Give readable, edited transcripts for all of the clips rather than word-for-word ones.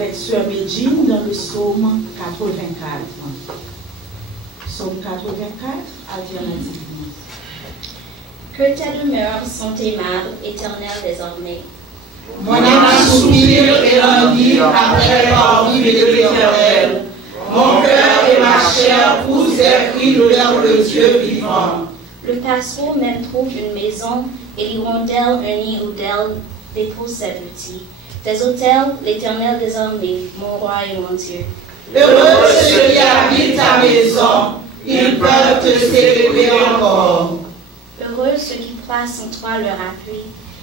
avec Sœur Medjine dans le psaume 84. Psaume 84, alternativement. Que ta demeure sont aimables, éternelle désormais. Mon âme soupire et languit après l'envie de l'Éternel. Mon cœur et ma chair poussent des cris vers le Dieu vivant. Le passereau même trouve une maison et l'hirondelle un nid où d'elle dépose ses petits. Tes autels, l'Éternel désormais, mon roi et mon Dieu. Heureux ceux qui habitent ta maison, ils peuvent te célébrer encore. Heureux ceux qui placent en toi leur appui,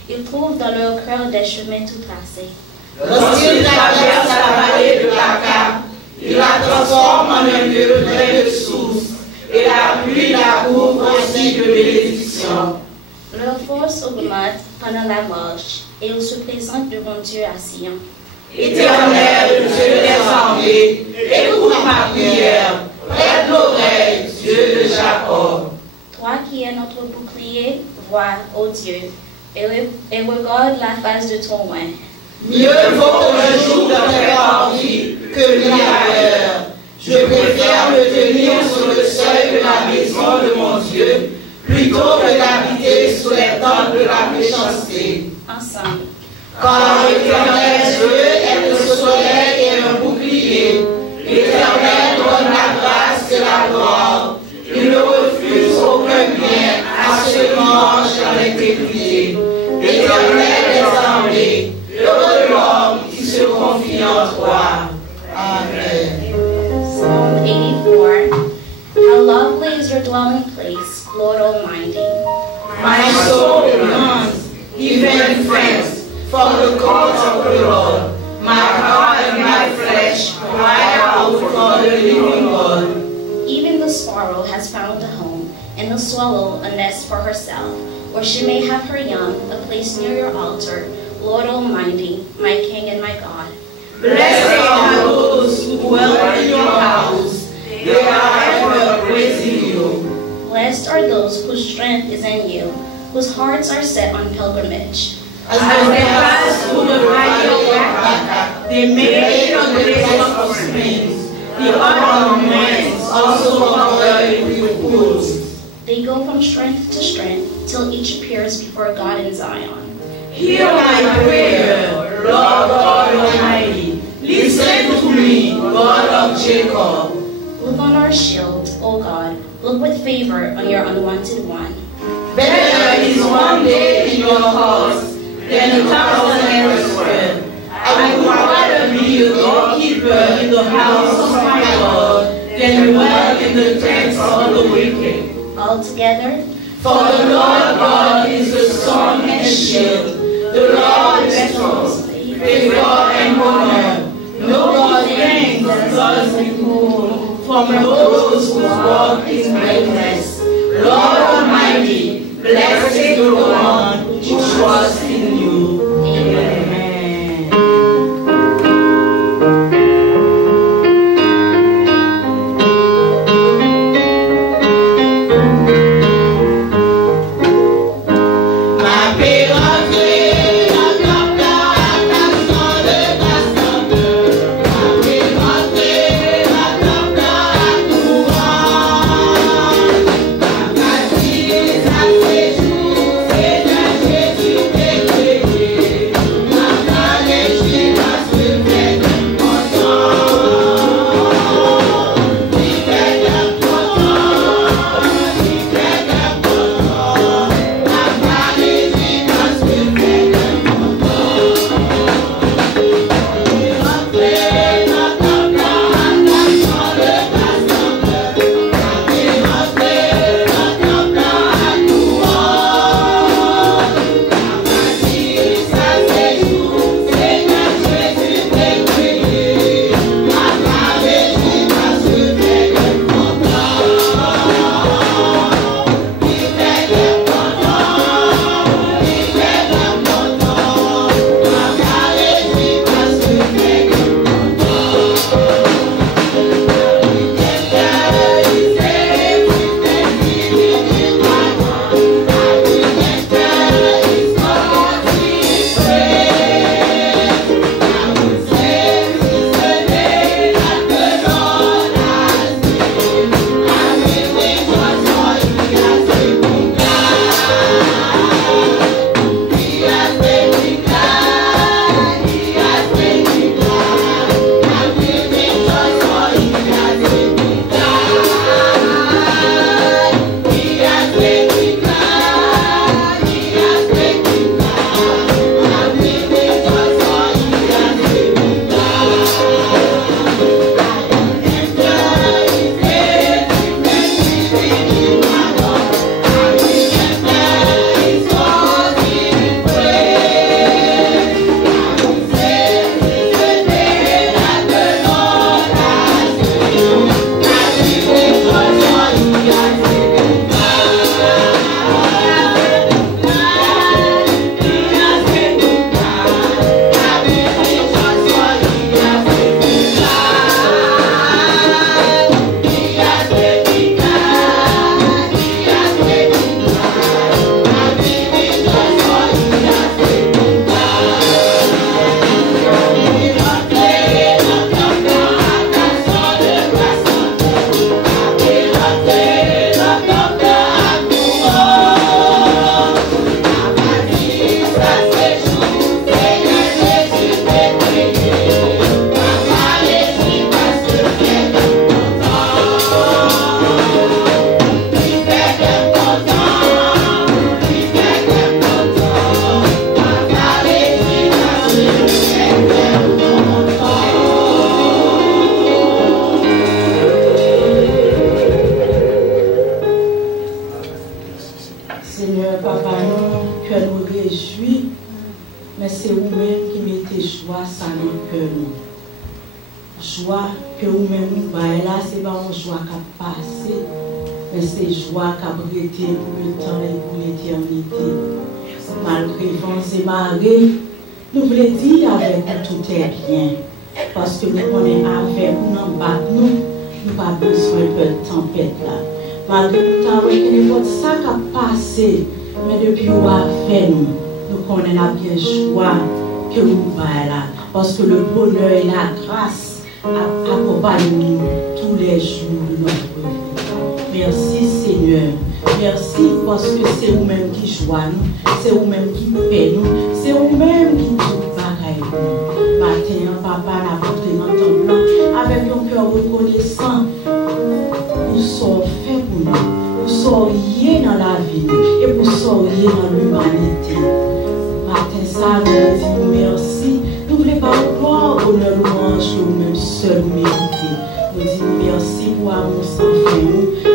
ils trouvent dans leur cœur des chemins tout tracés. Lorsqu'ils traversent la vallée de Baca, il la transforme en un lieu plein de sources, et la pluie la couvre aussi de bénédictions. Leur force augmente pendant la marche, et ils se présentent devant Dieu à Sion. Éternel, Dieu des armées, écoute ma prière, prête l'oreille, Dieu de Jacob. Toi qui es notre bouclier, vois, ô Dieu, et regarde la face de ton roi. Mieux vaut le jour de tes parties que 1000 ailleurs. Je préfère me tenir sur le seuil de la maison de mon Dieu plutôt que d'habiter sous les tentes de la méchanceté. Ensemble. Car l'Éternel Dieu est le soleil et un bouclier. L'Éternel donne la grâce et la gloire. Il ne refuse aucun bien à ceux qui marchent dans l'intégrité. L'Éternel des armées, heureux l'homme qui se confie en toi. Amen. Psalm 84. How lovely is your dwelling place, Lord Almighty. My soul yearns, even in France, for the courts of the Lord. My heart and my flesh cry out for the living God. Even the sparrow has found a home, and the swallow a nest for herself, where she may have her young, a place near your altar, Lord Almighty, my King and my God. Blessed are those who dwell in your house. They are ever praising you. Blessed are those whose strength is in you, whose hearts are set on pilgrimage. As they pass through the valley of Baca, they make a place of springs. The ornaments also covered with pools. They go from strength to strength, till each appears before God in Zion. Hear my prayer, Lord God Almighty. Listen to me, God of Jacob. Look on our shield, O God. Look with favor on your unwanted one. Better is one day in your house than 1,000 elsewhere. I would rather be a doorkeeper in the house of my God than dwell in the tents of the wicked. Altogether, For the Lord God is the sun and shield. The Lord bestows favor and honor. No good thing does withhold from those who walk in blameless. Lord Almighty, blessed is the one who trusts in you. Amen. Thank you. papa, nous, que nous réjouis, mais c'est vous-même qui mettez joie ça dans le cœur. Joie que vous-même nous baillez là, c'est pas une joie qui a passé, mais c'est joie qui a prêté pour le temps et pour l'éternité. Malgré vents et marées, nous voulons dire avec nous tout est bien. Parce que nous connaissons avec nous, nous n'avons pas besoin de tempête là. Malgré le temps, que ça qui a passé, mais depuis nous avec nous, nous connaissons bien joie que nous avons là. Parce que le bonheur et la grâce accompagnent nous tous les jours de notre vie. Merci Seigneur. Merci parce que c'est vous-même qui joie nous, c'est vous-même qui paie nous, c'est vous-même qui tout bagaille nous. Matin, papa n'a porté notre blanc avec un cœur reconnaissant. Pour sortir pour nous, pour sortir dans la vie et pour sortir dans l'humanité. Matin, ça nous dit merci. N'oubliez pas gloire, honneur, louange que vous-même seul méritez. Nous disons merci pour amour sans fin,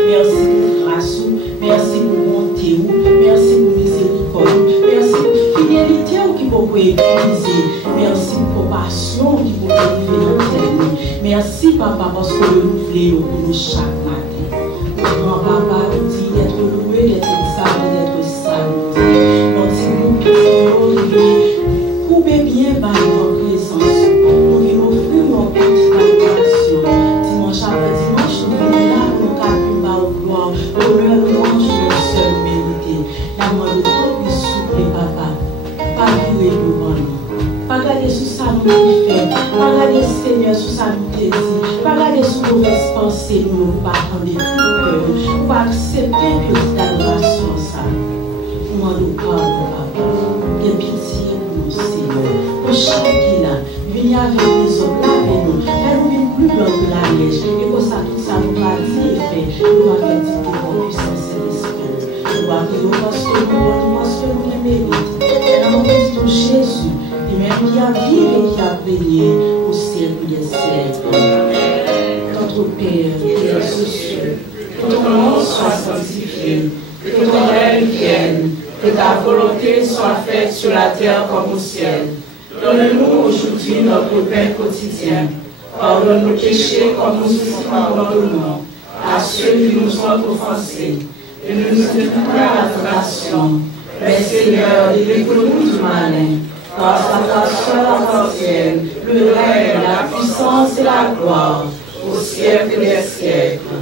merci pour grâce, merci pour bonté, merci pour miséricorde, merci pour fidélité qui peut utiliser, merci pour passion qui peut délivrer notre terme. Merci papa parce que nous voulons pour nous chaque matin. Grand papa nous dit d'être loué, d'être exalté, d'être salué. Nous disons coupez bien par notre présence. Nous offrir nos petites adorations. Dimanche après dimanche, nous venons là pour nous calmer par gloire. Honneur, louange, le seul mérité. La main de tout est souple, papa. Pas virer devant nous. Pas garder sous ça nous fait. Pas garder Seigneur sous ça nous dit. Pas garder sous mauvaise pensée nous. Pas attendre plus peur. Pas accepter petite adoration ça. Nous demandons pardon, papa. De pitié pour nous, Seigneur. Pour chaque qui là, venez avec les hommes, lavez-nous. Faites-nous une plus blanc que la neige. Et pour ça, tout ça, nous va dire et fait. Nous va faire dicter pour puissance et l'esprit. Nous va prier parce que nous les méritons. Et dans le nom de Jésus, et même qui a vécu et qui a régné au siècle des siècles. Notre Père, qui est aux cieux, que ton nom soit sanctifié, que ton règne vienne, que ta volonté soit faite sur la terre comme au ciel. Donne-nous aujourd'hui notre pain quotidien. Pardonne nos péchés comme nous aussi pardonnons à ceux qui nous ont offensés. Et ne nous mets pas à la tentation, mais Seigneur, délivre-nous du malin. Car ta seule appartienne, le règne, la puissance et la gloire, au siècle des siècles.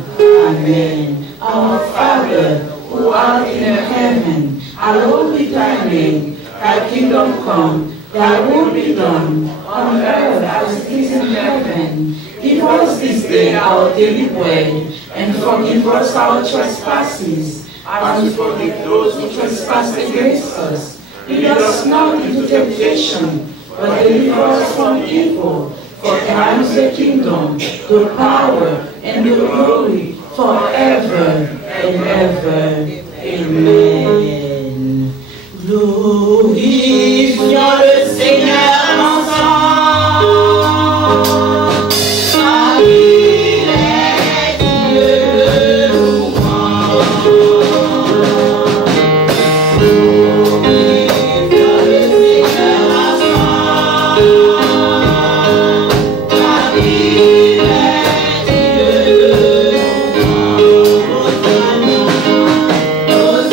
Amen. Our Father, who art in heaven, hallowed be thy name. Thy kingdom come, thy will be done, on earth as it is in heaven. Give us this day our daily bread, and forgive us our trespasses, as we forgive those who trespass against us. Lead us not into temptation, but deliver us from evil. For thine is the kingdom, the power, and the glory, forever and ever. Amen. Glorifions le Seigneur ensemble. Il est Dieu de louange. Glorifions le Seigneur ensemble. Il est Dieu de louange. Hosanna, Hosanna,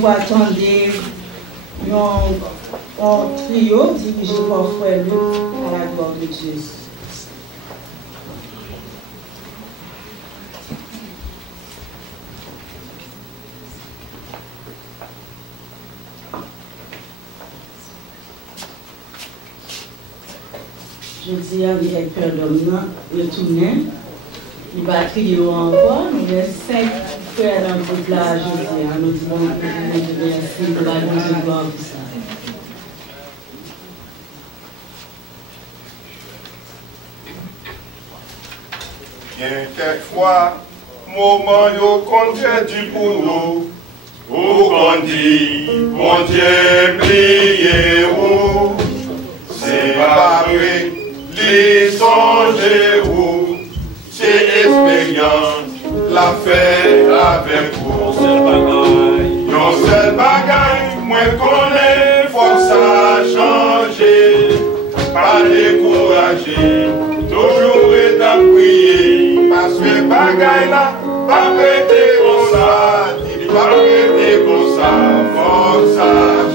nous attendons un trio dirigé par Frère Luc à la gloire de Dieu. Je dis à directeur d'homme, retourner. Il va crier encore. Nous avons 5 frères dans le groupe là, je dis. Nous disons merci, nous allons gloire pour ça. Bien quelquefois, moment yo compte du pour nous, ou qu'on dit, mon Dieu, priez-vous, c'est pas vrai, les songes vous, c'est expérience, la fait avec vous. Yon seul bagaille, moi connais, faut ça changer, pas décourager, toujours est à prier, parce que bagaille là, pas prêter comme ça, il pas prêter comme ça, faut ça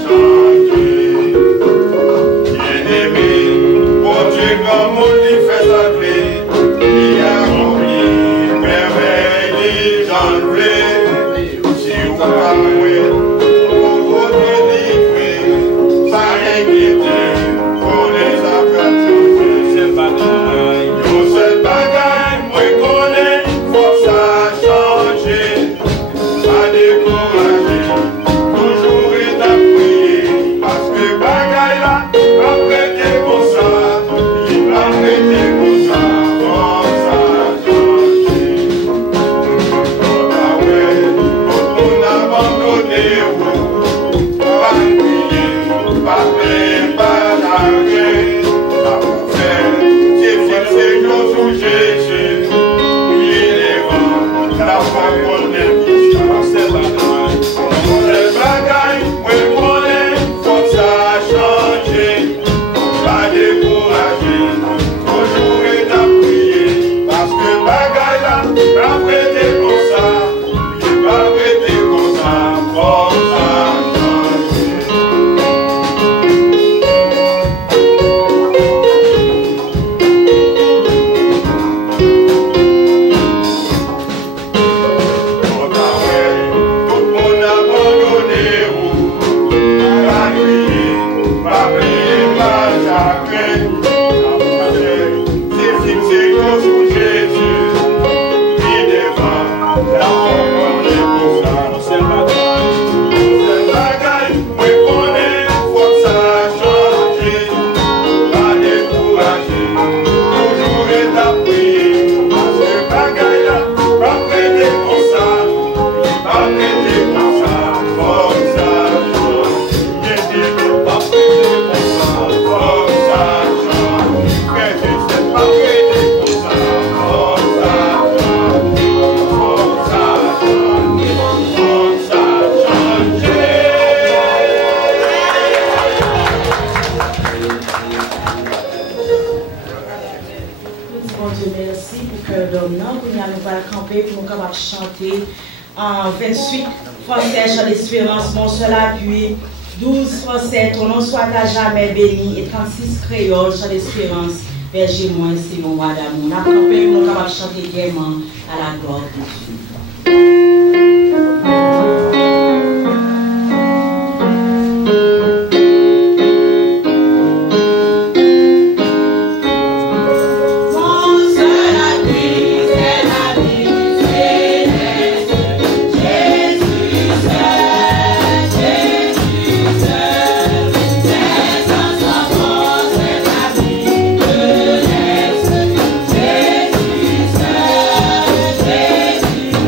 changer. Bien-aimé, bon Dieu, grand monde, il fait sa clé, il a rempli, merveille, il enlevé, si vous parlez, pour vous délivrer, ça inquiète, pour les affaires changer, c'est pas normal. Yo seul bagaille, moi connais, faut ça changer, pas décourager, toujours est à prier, parce que bagaille là, pas prêter comme ça, il va prêter comme ça, faut ça changer. Ah ouais, on abandonné, pas prier, pas faire, pas l'arrêt, pas vous faire, c'est fixé sur Jésus, prier les vents, la parole des Christ, c'est bagaille, c'est bagaille, moi connais, faut ça changer, pas décourager, toujours est à prier, parce que bagaille là, pas prêter comme ça, il va prêter comme ça, faut ça changer. Tout le monde abandonné, pas crier, pas prier, pas chagrin, c'est fixé sur Jésus, qui défend la parole des pour ça, c'est bagaille, moi connais, faut ça changer, pas décourager, toujours est à prier, parce que bagaille là, pas prêter comme ça, pas prêter comme ça, faut ça changer, pas prêter comme ça, faut ça changer, c'est pas prêter comme ça, faut ça changer, faut ça changer, faut ça changer. Bon Dieu, merci pour cœur d'homme. Nous allons camper pour nous capables de chanter en 28 Français, chant d'espérance, mon seul appui, 12 Français, ton nom soit à jamais béni, et 36 créoles, chant d'espérance, berger moi, c'est mon roi d'amour. Nous allons camper pour nous capables de chanter gaiement à la gloire de Dieu. Mon seul appui, c'est la vie, c'est Jésus seul, Jésus seul, c'est sans sa force, c'est la vie de l'Est, Jésus seul, Jésus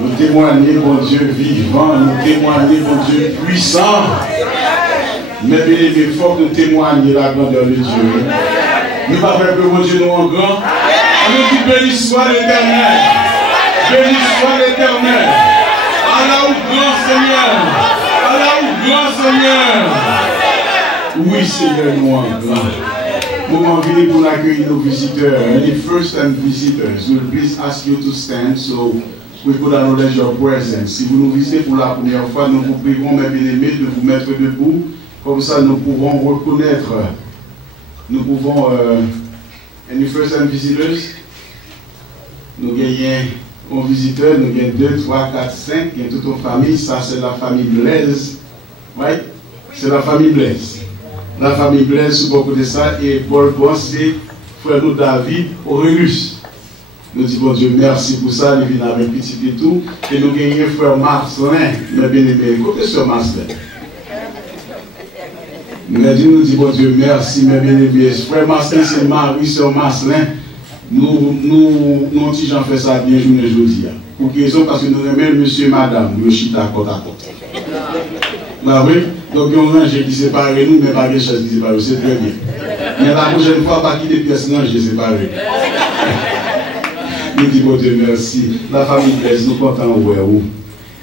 Nous témoignons, bon Dieu vivant, nous témoignons, bon Dieu puissant. Mais bien aimé, il faut que nous témoignions la grandeur de Dieu. Nous ne pas faire que mon Dieu nous en grand. On nous dit béni soit l'Éternel. Béni soit l'Éternel. Allah ou grand Seigneur. Allah ou grand Seigneur. Oui, Seigneur, nous en grand. Moment venu pour accueillir nos visiteurs. Any first-time visitors, we'll please ask you to stand so we could acknowledge your presence. Si vous nous visitez pour la première fois, nous vous prierons, mes bien-aimés, de vous mettre debout. Comme ça, nous pourrons reconnaître. Nous pouvons. Any first-time visitors? Nous gagnons un visiteur, nous gagnons 2, 3, 4, 5. Il y a toute une famille. Ça, c'est la famille Blaise. Right? C'est la famille Blaise. La famille Blaise, sous beaucoup de ça. Et Paul Bon, c'est frère nous David Aurelius. Nous disons, bon Dieu, merci pour ça. Nous venons avec petit et tout. Et nous gagnons frère Marcelin, mes bien-aimés. Écoutez sur Marcelin. Nous disons, bon Dieu, merci, mes bien-aimés. Frère Marcelin, c'est Marie, sœur Marcelin. Nous, petit Jean fait ça bien journée aujourd'hui. Pour raison, parce que nous aimons monsieur et madame, nous chita côte à côte. Bah oui, donc il y a un rangé qui sépare nous, mais pas des choses qui séparent, c'est très bien. Mais la prochaine fois, pas quitter pièces rangées séparées. Nous disons, bon Dieu, merci. La famille Blaise, nous comptons où.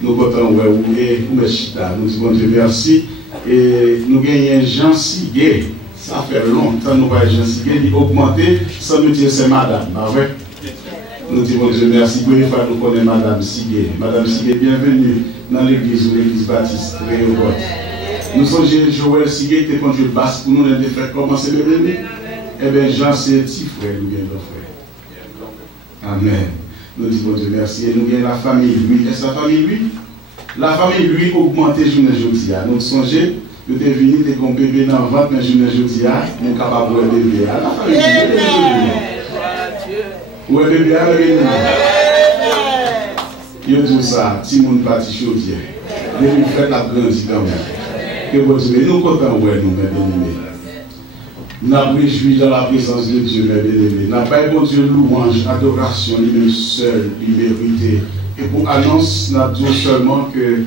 Nous comptons où. Et nous chita, nous disons, bon Dieu, merci. Et nous gagnons Jean Siguet. Ça fait longtemps que nous voyons Jean Siguet. Il a augmenté, sans nous dire c'est madame. Avec. Nous disons Dieu merci. Pour une fois, nous connaissons madame Siguet. Madame Siguet, bienvenue dans l'église ou l'église baptiste. Nous sommes Joël Siguet qui est conduit le basse pour nous les faire commencer le bébé. Eh bien, Jean, c'est petit frère, nous bien nos frères. Amen. Nous disons Dieu merci. Et nous gagnons la famille lui. Est-ce la famille lui? La famille lui augmenté journée aujourd'hui. Nous songeons, nous sommes venus, nous avons un bébé dans le ventre, mais journée aujourd'hui, nous sommes capables de bébé. La famille où est bébé? Je dis ça, si mon parti chaudière, nous faisons la grandie quand même. Que bon Dieu, nous comptons, nous, mes bien-aimés. Nous avons réjoui dans la présence de Dieu, mes bien-aimés. Nous avons bon Dieu louange, adoration, lui-même seul, il mérite. Et pour annonce, nous disons seulement que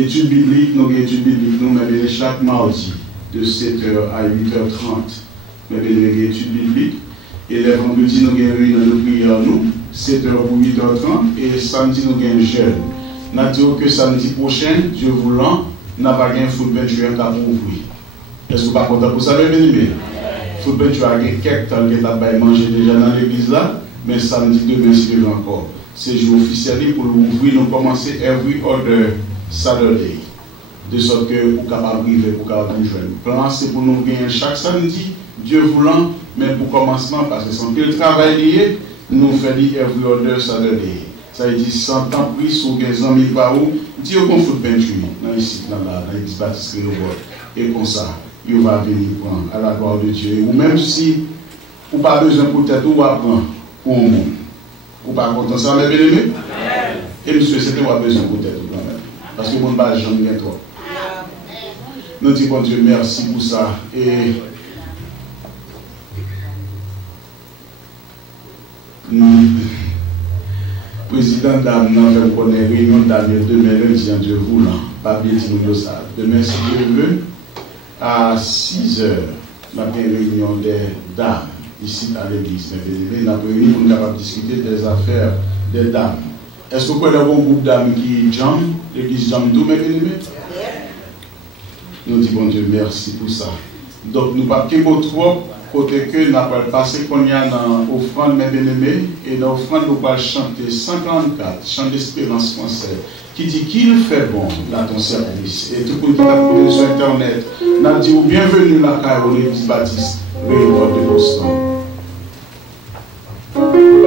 études bibliques, nous avons études bibliques, nous avons chaque mardi de 7h à 8h30. Nous avons études bibliques. Et les vendredis, nous avons réunion de prière, nous, 7h ou 8h30. Et samedi, nous avons jeûne. Nous disons que samedi prochain, Dieu voulant, nous n'avons pas un football pour ouvrir. Est-ce que vous n'êtes pas content pour ça, mes bien-aimés? Football, tu as quelques temps que tu as mangé déjà dans l'église là, mais samedi, demain, c'est encore. C'est jour officiel pour l'ouvrir, nous commencer every other Saturday. De sorte que vous êtes capable de vivre, pour capable de jouer. Le plan, c'est pour nous gagner chaque samedi, Dieu voulant, mais pour commencement, parce que sans que le travail lié, nous faisons every other Saturday. Ça veut dire 100 ans pris sur des amis par où, Dieu qu'on fout peinture dans l'église baptiste que nous voyons. Et comme ça, il va venir prendre à la gloire de Dieu. Ou même si vous n'avez pas besoin peut-être, ou apprendre pour un monde. Ou pas content ça, mes bien-aimés? Et monsieur, c'était pas besoin peut-être quand même. Parce que mon bas, j'en ai trop. Nous disons, bon Dieu, merci pour ça. Et président d'âme, nous avons connu réunion d'âme demain, lundi, en Dieu voulant. Pas bien dit nous ça. Demain, si Dieu veut, à 6h, nous avons une réunion des dames. Ici à l'église, nous avons réuni pour nous discuter des affaires des dames. Est-ce que vous connaissez un groupe dames qui jam, l'église jam tout, mes bien-aimés? Nous disons, bon Dieu, merci pour ça. Donc, nous ne pouvons pas trop, côté que nous avons passé qu'on y a dans l'offrande, mes bien-aimés, et dans l'offrande, nous allons chanter 144, chant d'espérance français, qui dit qu'il fait bon dans ton service. Et tout le monde qui a trouvé sur Internet, nous avons dit, bienvenue à la Cairo, l'église baptiste, réunion de Boston. Yeah.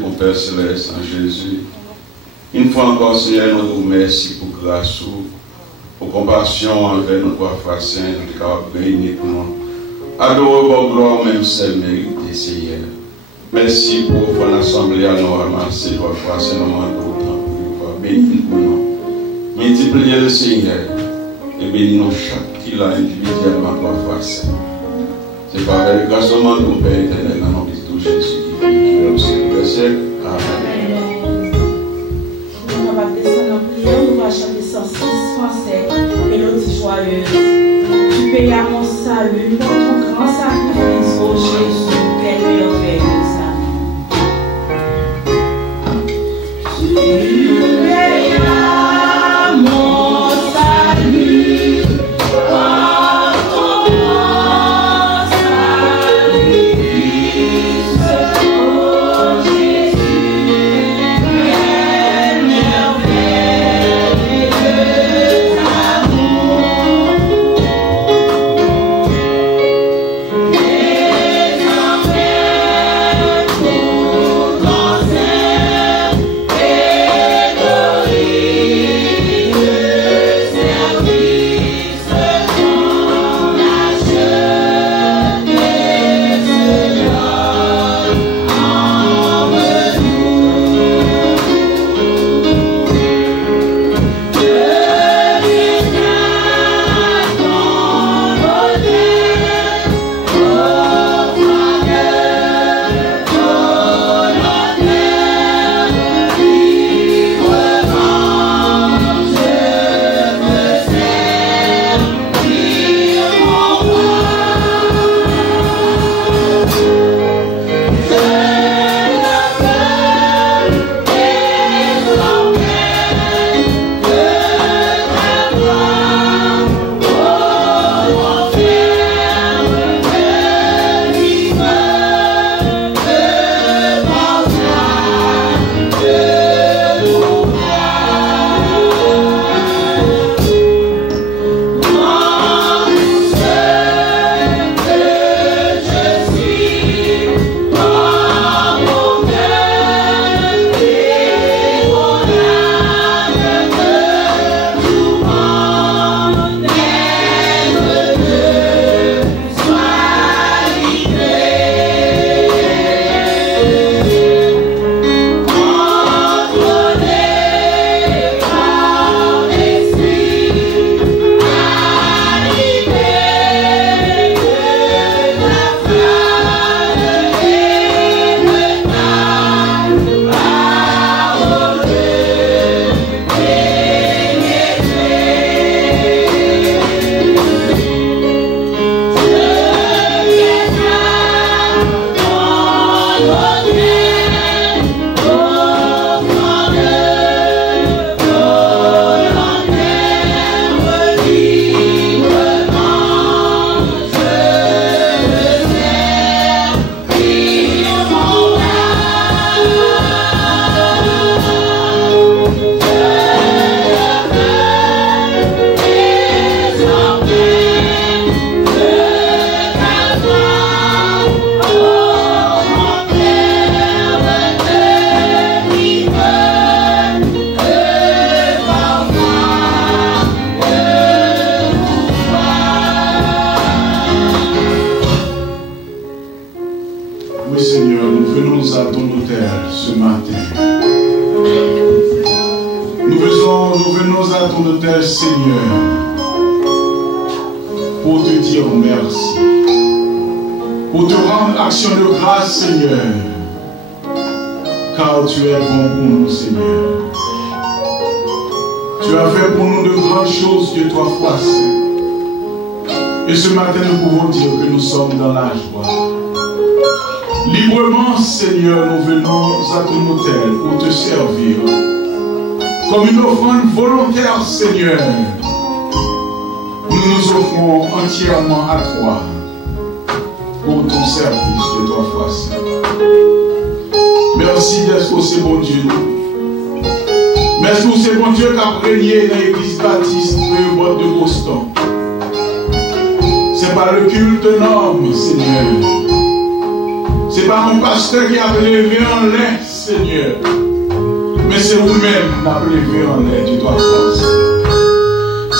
mon Père Céleste, en Jésus. Une fois encore, Seigneur, nous vous remercions pour grâce, pour compassion envers nos trois frères saints, nous sommes capables de réunir pour nous. Adorez vos gloires, même celle méritée, Seigneur. Merci pour l'assemblée à nous ramasser, trois frères saints, nous demandons pour bénir pour nous. Multipliez le Seigneur et bénis nous chaque qui l'a individuellement, trois frères saints. C'est par la grâce de mon Père éternel, dans notre Christ Jésus qui vit au siècle des siècles. Amen. On va descendre en prière, on va chanter 106 français, mélodie joyeuse. Tu payes à mon salut, pour ton grand sacrifice, ô Jésus, quelle merveilleuse âme. Tu payes à mon salut, comme une offrande volontaire, Seigneur, nous nous offrons entièrement à toi pour ton service de trois fois saint. Merci d'être ce bon Dieu. Merci pour ce bon Dieu qui a régné dans l'église baptiste de Bord de Boston. Ce n'est pas le culte d'un homme, Seigneur. Ce n'est pas mon pasteur qui a levé en laisse. Seigneur. Mais c'est vous-même qui n'a levé en l'air du droit de France.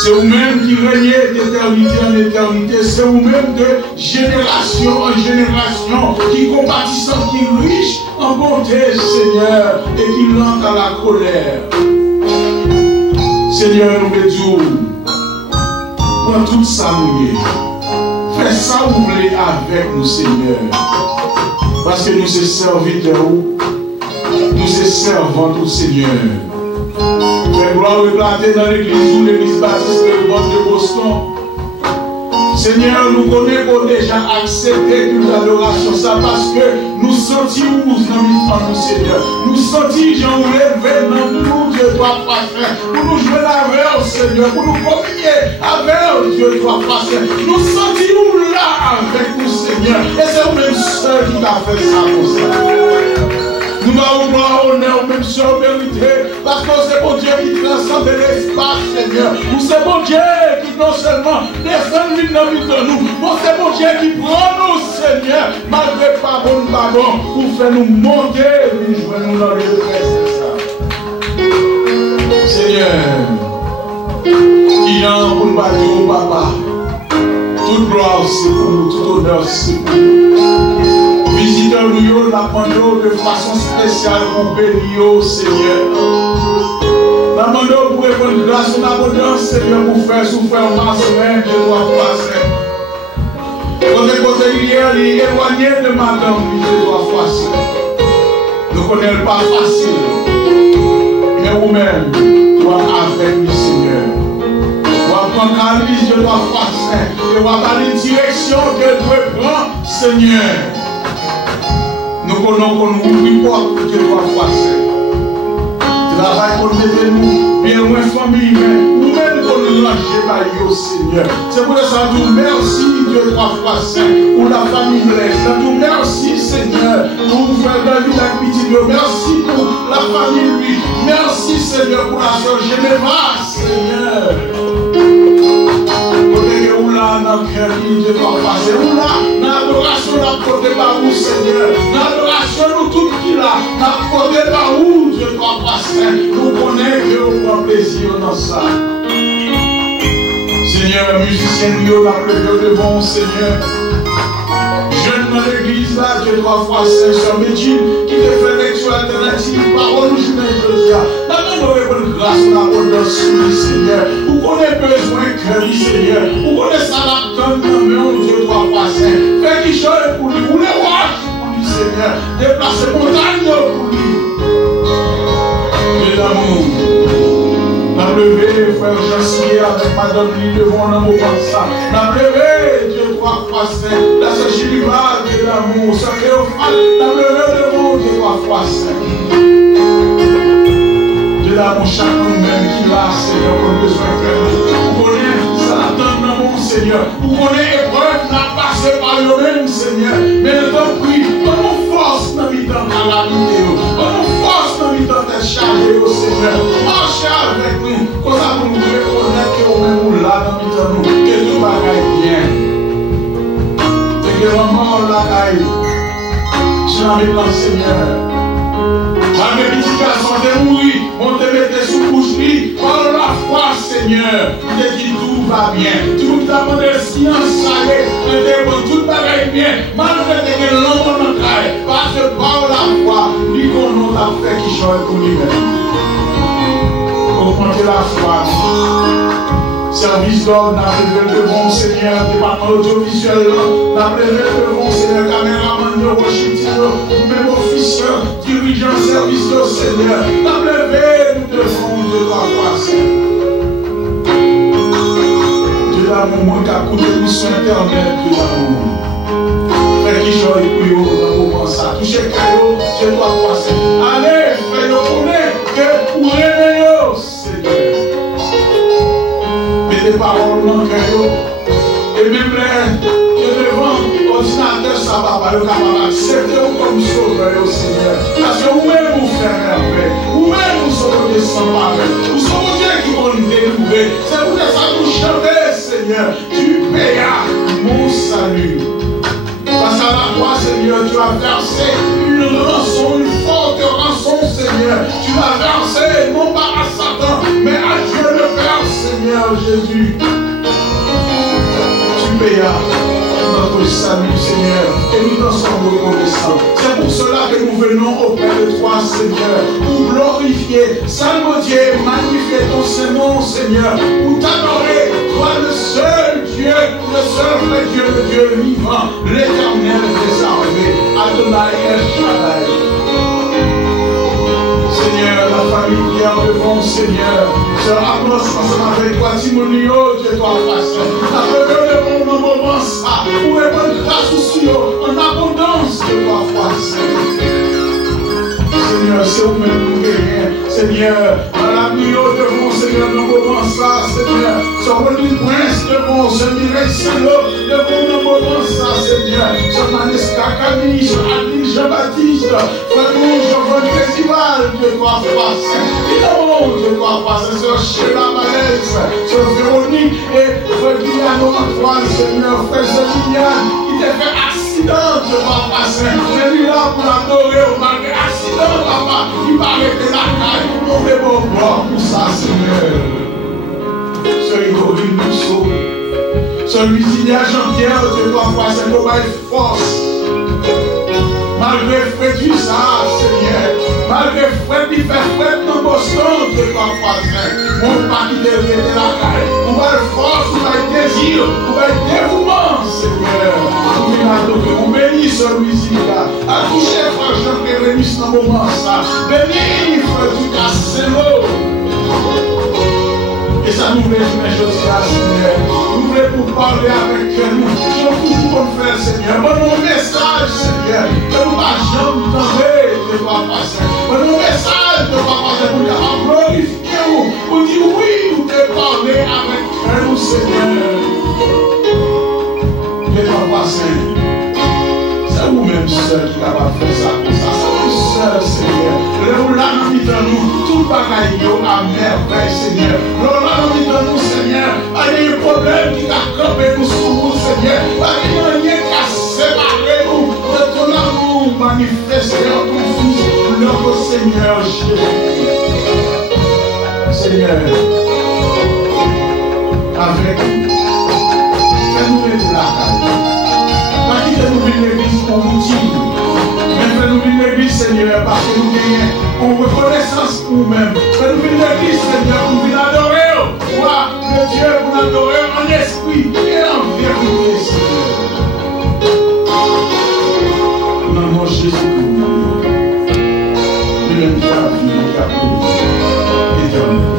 C'est vous-même qui régnez d'éternité en éternité. C'est vous-même de génération en génération qui compatissant, qui riche en bonté, Seigneur, et qui lente à la colère. Seigneur, nous te disons, prends tout ça, nous. Fais ça, vous voulez, avec nous, Seigneur. Parce que nous sommes serviteurs, nous sommes servants, tout Seigneur. Fais gloire éclater dans l'église ou l'église baptiste de Boston. Seigneur, nous connaissons déjà accepté toute l'adoration, ça parce que nous sentions où nous sommes, Seigneur. Nous sentions, Jean, où lever dans nous, Dieu, toi, frère, pour nous jouer avec, Seigneur, pour nous communier avec, Dieu, toi, frère. Nous sentions là avec nous, Seigneur. Et c'est vous-même seul qui t'a fait ça pour ça. Nous avons gloire, honneur, même sur vérité, parce que c'est bon Dieu qui transcende l'espace, Seigneur. Ou c'est bon Dieu qui non seulement descend vite dans nous, mais c'est bon Dieu qui prend nous, Seigneur, malgré pas bon, pour faire nous monter et nous jouer nous dans les c'est ça. Seigneur, qui a pour nous battre au papa, toute gloire c'est pour nous, tout honneur c'est pour nous. Visitez-nous, la demandons de façon spéciale pour bénir, Seigneur. La demandons pour répondre grâce en abondance, Seigneur, pour faire souffrir un massacre de toi passer. Côté hier, il est éloigné de madame, de toi passer. Nous ne connaissons pas facile. Mais vous-même, toi avec nous, Seigneur. Vous prendre la liste de toi passer. Et vous avez une direction que tu prends, Seigneur. Nous connaissons qu'on nous oublie pas que Dieu doit passer. Travail pour nous, bien moins famille, ou même pour nous ranger par Dieu, Seigneur. C'est pour ça que nous merci, Dieu doit passer, pour la famille blesse. Nous merci, Seigneur, pour vous faire la vie d'activité. Merci pour la famille, lui. Merci, Seigneur, pour la soeur Geneva, Seigneur. Où là, dans le cœur, Dieu doit passer. Où là, dans l'adoration, la côté par où, Seigneur. Dans l'adoration, nous tout qui là, la côté par où Dieu doit passer. Nous connaissons que nous prenons plaisir dans ça. Seigneur, musicien, nous la levé devant, Seigneur. Jeune dans l'église là, Dieu doit passer. Sur Médine, qui te fait lecture alternative, parole ou chemin de Dieu. Nous avons grâce à l'abondance, Seigneur. Vous connaissez besoin de Seigneur. Vous connaissez ça l'attente dans le Dieu doit passer. Faites qu'il chante pour lui. Vous les roches pour lui, Seigneur. Déplacez montagne pour lui. Dieu d'amour. N'a levé, frère Jean-Cyr, avec madame Lee devant l'amour comme ça. N'a levé, Dieu doit passer. La sœur Gilliva, Dieu d'amour. Sœur Cléophane, n'a levé devant, Dieu doit passer. Mon chacun nous-mêmes qui l'a, Seigneur, pour besoin que nous. Vous connaissez, ça l'attend dans mon Seigneur. Vous connaissez l'épreuve, n'a passé par eux-mêmes, Seigneur. Mais nous prie, donne-nous force dans le temps de la calamité. Donne-nous force dans le temps d'être chargé, Seigneur. Marchez avec nous, comme ça pour nous reconnaître que nous-mêmes là dans le temps nous, que tout va aller bien. Et que la mort la caille. Je l'avais dans le Seigneur. Mes petits garçons de mourir, on te mettait sous couche, par la foi, Seigneur, tu te dis tout va bien. Tu nous demandes le silence, ça y est, tu te demandes tout va bien, malgré que l'homme en caille, parce que par la foi, lui qu'on a fait qui change pour lui-même. Augmenter la foi. Service d'ordre, n'a levé devant Seigneur, département audiovisuel, n'a levé devant Seigneur, caméraman, même officier, dirigeant service de Seigneur, n'a levé nous devant de la passer. Dieu d'amour, moi qui a coupé nous sur Internet, Dieu d'amour. Fais qui joue pour vous dans le moment ça. Touchez caillot, Dieu doit passer. Allez, fais-le connaître que pour réveiller, Seigneur. Des paroles dans le cœur. Et même les devant l'ordinateur, ça va pas le capable d'accepter comme sauveur au Seigneur. Parce que vous-même vous faites merveille. Vous-même vous sauvez sans pareil. Vous sauvez Dieu qui va nous délivrer. C'est pour ça que vous chantez, Seigneur. Tu payas mon salut. Parce qu'à la croix, Seigneur, tu as versé une rançon rançon, une forte rançon, Seigneur. Tu l'as versé, non pas à Satan, mais à Dieu le Père, Seigneur Jésus. Tu payas notre salut, Seigneur, et nous t'en sommes reconnaissants. C'est pour cela que nous venons auprès de toi, Seigneur, pour glorifier, salmodier, magnifier ton Saint-Nom, Seigneur, pour t'adorer, toi le seul Dieu, le seul vrai Dieu, le Dieu vivant, l'éternel des armées, Adonai El Shaddai. Seigneur, la famille vient devant, Seigneur, se rapproche ensemble avec toi, Timonio, Dieu toi face. Appelez le moment ça, pour répondre grâce aussi en abondance de toi face. Seigneur, c'est vous-même nous guérir. Seigneur, dans la nuit devant, Seigneur, nous moment ça, Seigneur. Sur le prince devant, ce miracle Saint-Lô, devant nous moment ça, Seigneur. Sur Manesca Camille, sur Adeline Jean-Baptiste, frère Jean-Paul Festival, de toi face. Évidemment, de toi face, sur Sheila Malaise, sur Véronique et frère Guillaume Antoine, Seigneur, frère Zéphiniane, qui t'a fait accident de toi face. Mais lui là pour l'adorer, malgré accident, papa, il va arrêter la caille. On fait bon gloire pour ça, Seigneur. Celui Corinne Mousseau, celui-ci, il y a Jean-Pierre, de toi face, c'est pour force. Malgré Fred du ça, Seigneur, malgré Fred qui fait Fred dans Boston, de toi face, on va quitter la caille. On va le force, on va le désir, on va le dévouement, Seigneur. On bénit celui-ci là. À toucher frère Jean-Pierre Rémus dans le moment ça. Bénis frère du Casselo. Et ça nous fait une chose à Seigneur. Nous voulons pour parler avec nous. Nous toujours pour faire, Seigneur. Bon message, Seigneur. Que nous pas jamais tomber de toi passer. Bon message de toi passer pour nous glorifier nous. Pour dire oui, nous te parler avec nous, Seigneur. De toi passer. C'est vous-même seul qui va faire ça comme ça. C'est vous seul, Seigneur. Le là nous dit nous, tout bagaille à merveille, Seigneur. Le là nous dit nous, Seigneur, il y a un problème qui a campé nous sur vous, Seigneur. Il n'y a rien qui a séparé nous de ton amour manifesté en ton Fils, notre Seigneur Jésus. Seigneur, avec nous, fais-nous mettre la caille. Pas quitter-nous l'église pour vous dire. Mais fais-nous l'église, Seigneur, parce que nous gagnons en reconnaissance pour nous-mêmes. Fais-nous l'église, Seigneur, pour nous adorer. Toi, le Dieu, pour nous adorer en esprit et en vérité, Seigneur. Dans le nom de Jésus-Christ, nous l'aimons la vie et la vie éternelle.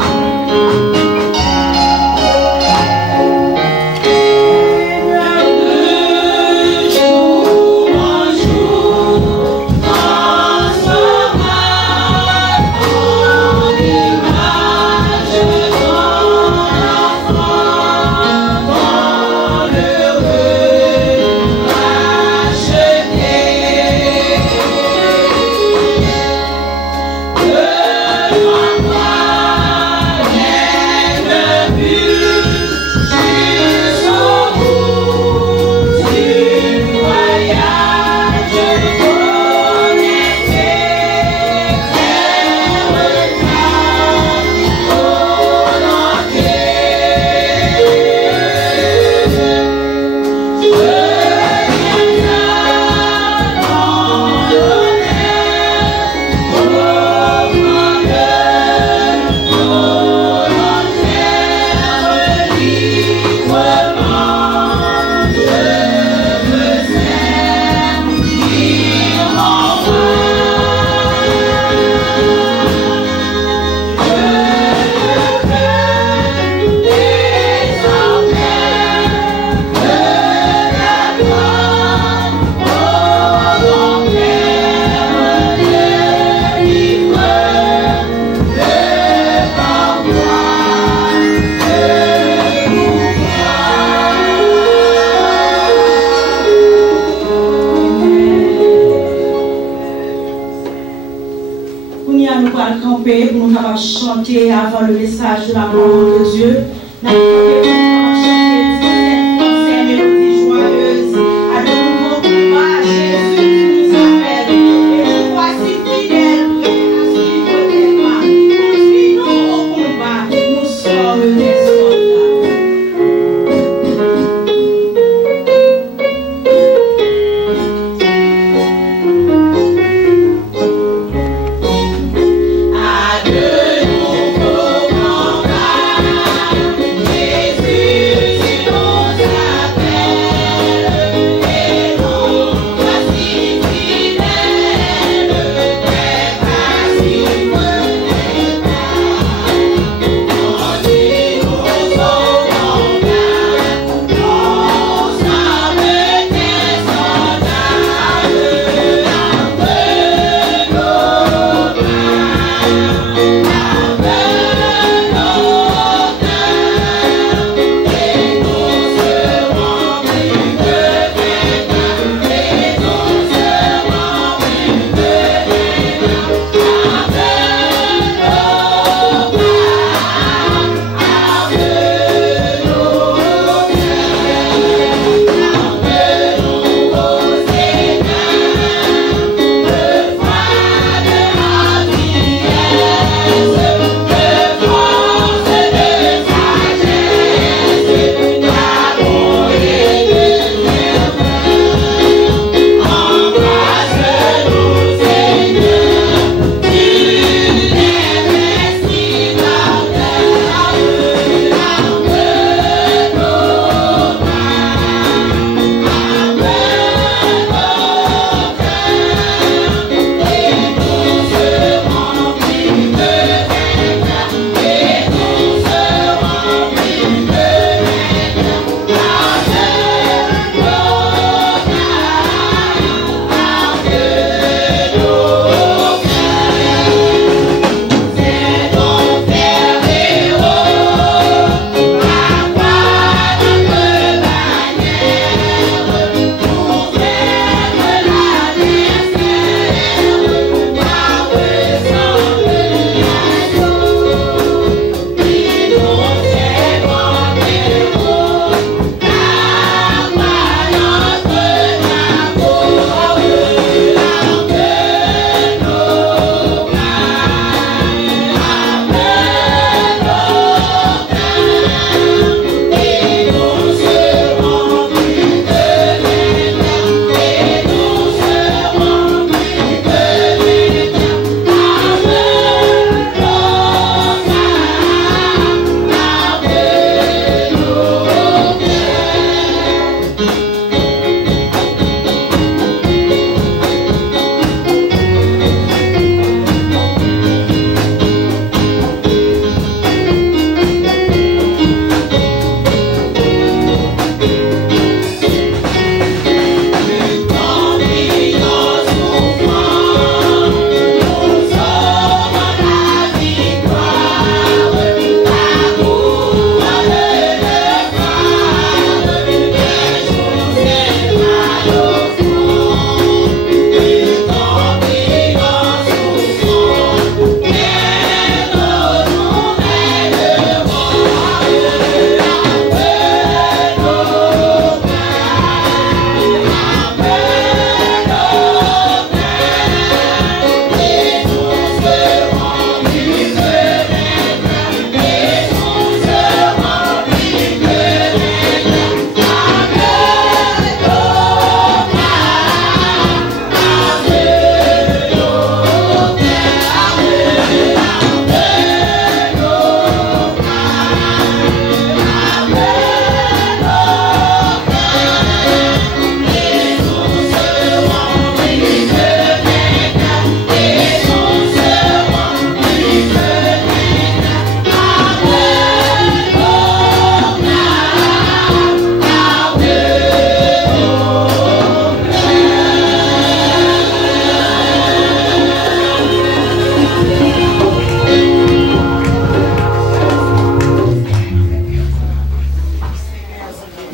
Pour nous capables chanter avant le message de la parole de Dieu. Nous allons chanter cette mélodie joyeuse à de nouveau à Jésus qui nous appelle. Et nous voici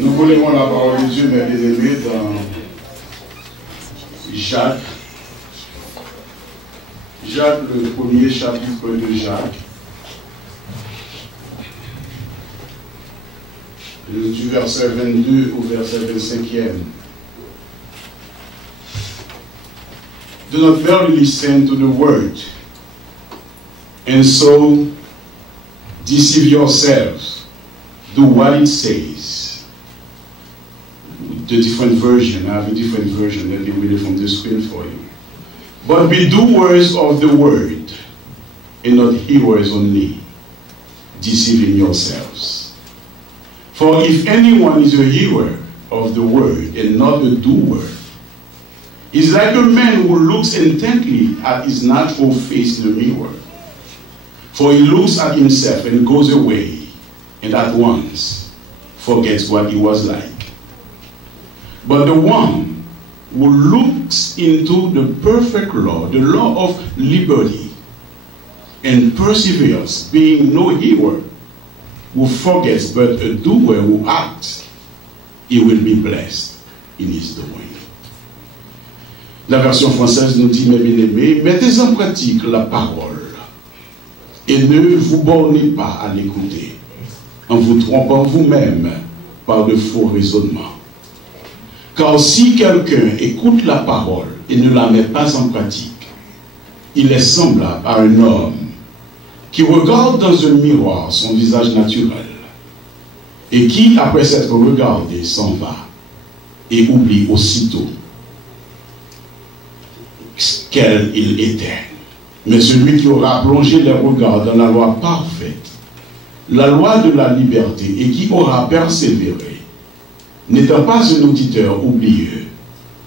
Nous voulons la parole de Dieu, mes bien-aimés, dans Jacques. Jacques, le premier chapitre de Jacques. Du verset 22 au verset 25e. Do not merely listen to the word, and so deceive yourselves. Do what it says. The different version, I have a different version, let me read it from the screen for you. But be doers of the word, and not hearers only, deceiving yourselves. For if anyone is a hearer of the word and not a doer, is like a man who looks intently at his natural face in the mirror. For he looks at himself and goes away, and at once forgets what he was like. But the one who looks into the perfect law, the law of liberty, and perseveres, being no hearer who forgets, but a doer who acts, he will be blessed in his doing. La version française nous dit, mes bien-aimés, mettez en pratique la parole et ne vous bornez pas à l'écouter en vous trompant vous-même par de faux raisonnements. Car si quelqu'un écoute la parole et ne la met pas en pratique, il est semblable à un homme qui regarde dans un miroir son visage naturel et qui, après s'être regardé, s'en va et oublie aussitôt quel il était. Mais celui qui aura plongé les regards dans la loi parfaite, la loi de la liberté, et qui aura persévéré, n'étant pas un auditeur oublieux,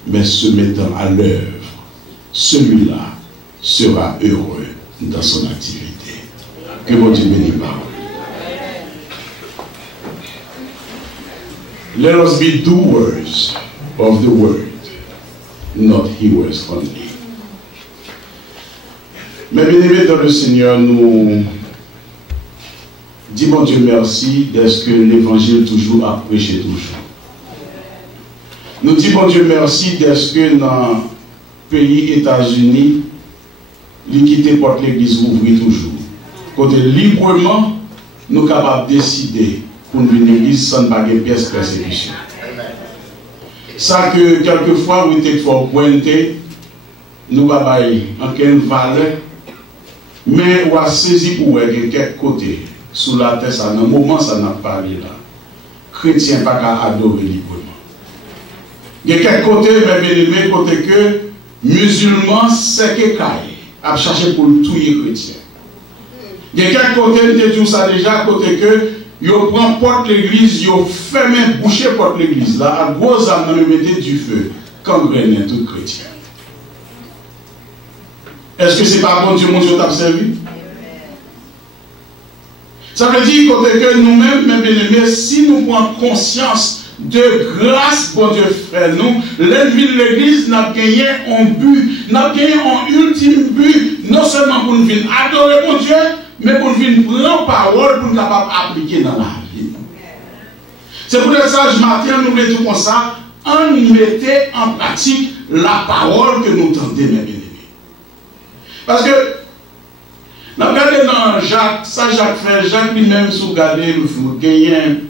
mais se mettant à l'œuvre, celui-là sera heureux dans son activité. Que mon Dieu bénisse parole. Let us be doers of the word, not hearers only. Mais bien-aimés dans le Seigneur, nous disons Dieu merci d'être que l'évangile toujours a prêché toujours. Nous disons Dieu merci d'être que dans le pays États-Unis, l'équité porte l'église ouvrir toujours. Côté librement, nous sommes capables de décider pour une église sans pas de pièces de persécution. Ça que quelquefois, nous sommes pointés, nous avons en quelle valeur. Mais on a saisi pour quelques côtés, sous la tête, dans le moment où ça n'a pas parlé là. Chrétien pas qu'à adorer librement. Il y a quelques côtés, mais bien côté que musulmans, c'est que à chercher pour tout les chrétiens. Il y a quelques côtés, je dis ça déjà, côté que ils prennent porte l'église, ils ferment, boucher porte l'église là, à gros âme, ils mettent du feu, comme rien tout chrétien. Est-ce que ce n'est pas bon Dieu, mon Dieu, t'a servi? Ça veut dire que nous-mêmes, mes bien-aimés, si nous prenons conscience de grâce, bon Dieu, frère, nous, l'ennemi de l'église n'a gagné un but, n'a gagné un ultime but, non seulement pour nous venir adorer mon Dieu, mais pour nous venir prendre parole, pour nous capables d'appliquer dans la vie. C'est pour ça que ce matin, nous voulons tout comme ça, on mettait en pratique la parole que nous tentons, mes bien-aimés. Parce que, nous regardons dans Jacques, ça Jacques fait, Jacques lui-même, si vous regardez, vous gagnez une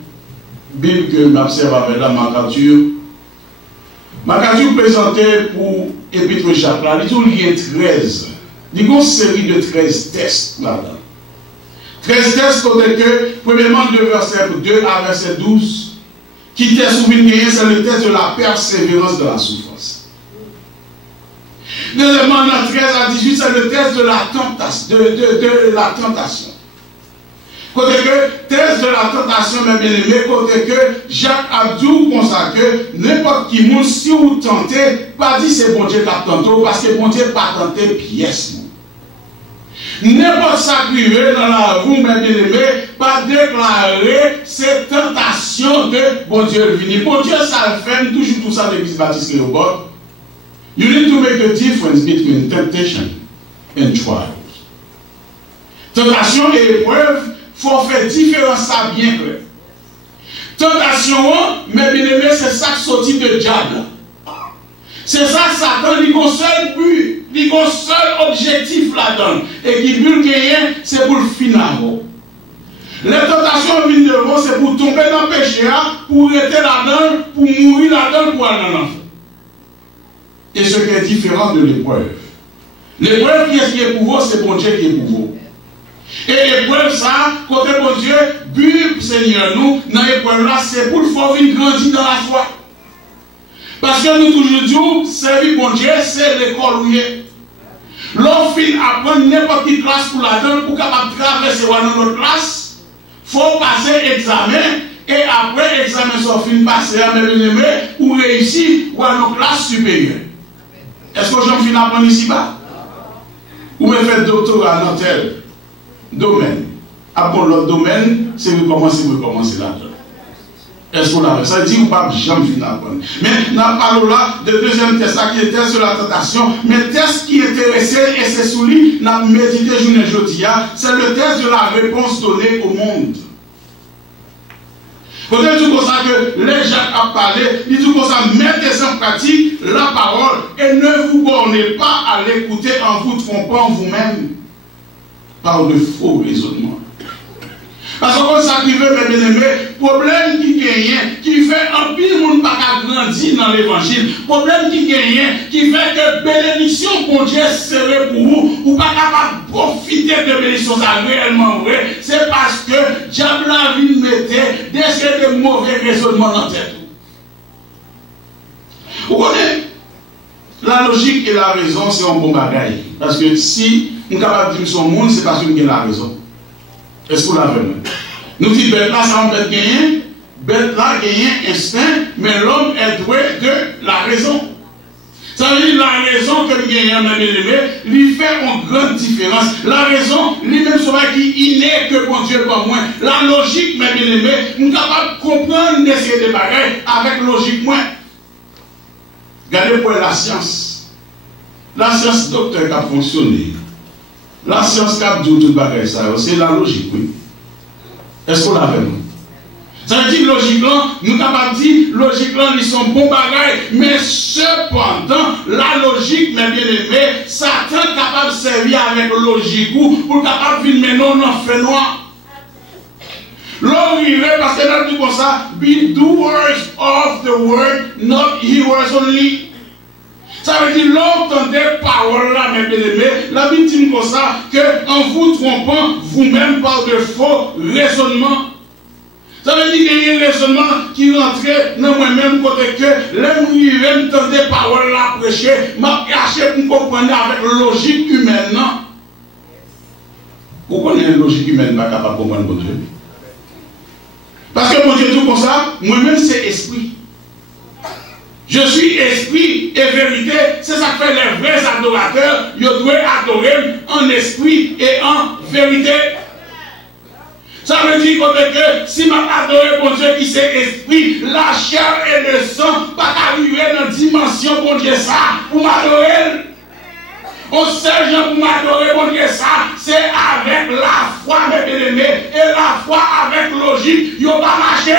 Bible que m'observe avec la Macature. Macature présentait pour Épître Jacques, là, il y a 13. Il y a une série de 13 tests là-dedans. 13 tests, côté que, premièrement, de verset 2 à verset 12, qui test ou bien c'est le test de la persévérance de la souffrance. Deuxièmement, dans 13 à 18, c'est le test de la tentation. De la tentation. Côté que, test de la tentation, mes bien-aimés, côté que Jacques Abdou consacre n'importe qui monde, si vous tentez, pas dit c'est bon Dieu qui a tenté, parce que bon Dieu n'a pas tenté pièce. N'importe ça qui est dans la roue, mes bien-aimés, pas déclarer ces tentations de bon Dieu venu. Bon Dieu, ça le fait, toujours tout ça de l'église baptiste au bord. You need to make a difference between temptation and trials. Tentation et épreuve, il faut faire différence ça bien clair. Tentation, mais bien aimé, c'est ça qui sortit de diable. C'est ça, Satan, il a un seul but, il a un seul objectif là-dedans. Et qui veut gagner, c'est pour le final. Les tentations viennent de vous, c'est pour tomber dans le péché, pour rester là-dedans, pour mourir là-dedans, pour aller dans l'enfer. Et ce qui est différent de l'épreuve. L'épreuve qui est pour vous, c'est bon Dieu qui est pour vous. Et l'épreuve, ça, côté bon Dieu, but, Seigneur, nous, dans l'épreuve là, c'est pour le faire venir grandir dans la foi. Parce que nous toujours disons, servir bon Dieu, c'est l'école où il est. L'on finit apprendre n'importe quelle classe pour la donner, pour capable traverser dans notre classe, il faut passer examen, et après l'examen soit fini, passer à mes bien-aimés, pour réussir dans nos classes supérieures. Est-ce que j'en finis apprendre ici-bas? Ou me fait doctorat dans tel domaine. Après l'autre domaine, c'est vous commencez là-dedans. Est-ce qu'on a fait ça? Dit ou pas, jamais finir apprendre. Mais nous parlons là de deuxième test, qui est test sur la tentation. Mais test qui intéressait, et c'est sous lui, nous avons médité journée jeudi, c'est le test de la réponse donnée au monde. Peut-être tout comme ça que les gens ont parlé, ils tout comme ça, mettez en pratique la parole et ne vous bornez pas à l'écouter en vous trompant vous-même par de faux raisonnements. Parce que comme ça qui veut, mes bien-aimés, problème qui gagne, qui fait un pile monde pas grandir dans l'évangile, problème qui gagne, qui fait que bénédiction pour Dieu serait pour vous, ou pas capable de profiter de bénédiction, ça réellement vrai, c'est parce que diable a vu mettre des mauvais raisonnements dans la tête. Vous connaissez? La logique et la raison, c'est un bon bagage. Parce que si on est capable de dire son monde, c'est parce qu'on a la raison. Est-ce que vous l'avez? Nous disons, bête là, ça va gagner. Bête là, gagner instinct, mais l'homme est doué de la raison. Ça veut dire la raison que nous gagnons, lui fait une grande différence. La raison, lui-même, c'est qui n'est que bon Dieu pas moins. La logique, mes bien-aimés, nous sommes capables de comprendre des bagages avec logique moins. Regardez pour la science. La science docteur qui a fonctionné. La science qui a dit tout bagage, c'est la logique, oui. Est-ce qu'on l'a fait? Ça veut dire logiquement, nous sommes capables de dire, logiquement, ils sont bons bagages, mais cependant, la logique, mes bien-aimés, Satan est capable de servir avec logique pour capable de dire, mais non, non, fait noir. L'homme parce que nous dit comme ça, be doers of the word, not hearers only. Ça veut dire, l'entendre des paroles là, mes bien-aimés, la Bible dit comme ça, qu'en vous trompant, vous-même par de faux raisonnements. Ça veut dire qu'il y a un raisonnement qui rentre dans moi-même côté que les gens entendent des paroles là prêcher, m'a caché pour comprendre avec logique humaine, non? Vous connaissez la logique humaine, pas capable de comprendre mon Dieu. Parce que mon Dieu tout comme ça, moi-même c'est esprit. Je suis esprit et vérité, c'est ça que fait les vrais adorateurs, ils doivent adorer en esprit et en vérité. Ça veut dire que si je adore mon Dieu qui c'est esprit, la chair et le sang, pas arriver dans la dimension mon Dieu ça, pour m'adorer. Au seul gens pour m'adorer mon Dieu ça, c'est avec la foi, mes bien-aimés, et la foi avec logique, ils n'ont pas marché.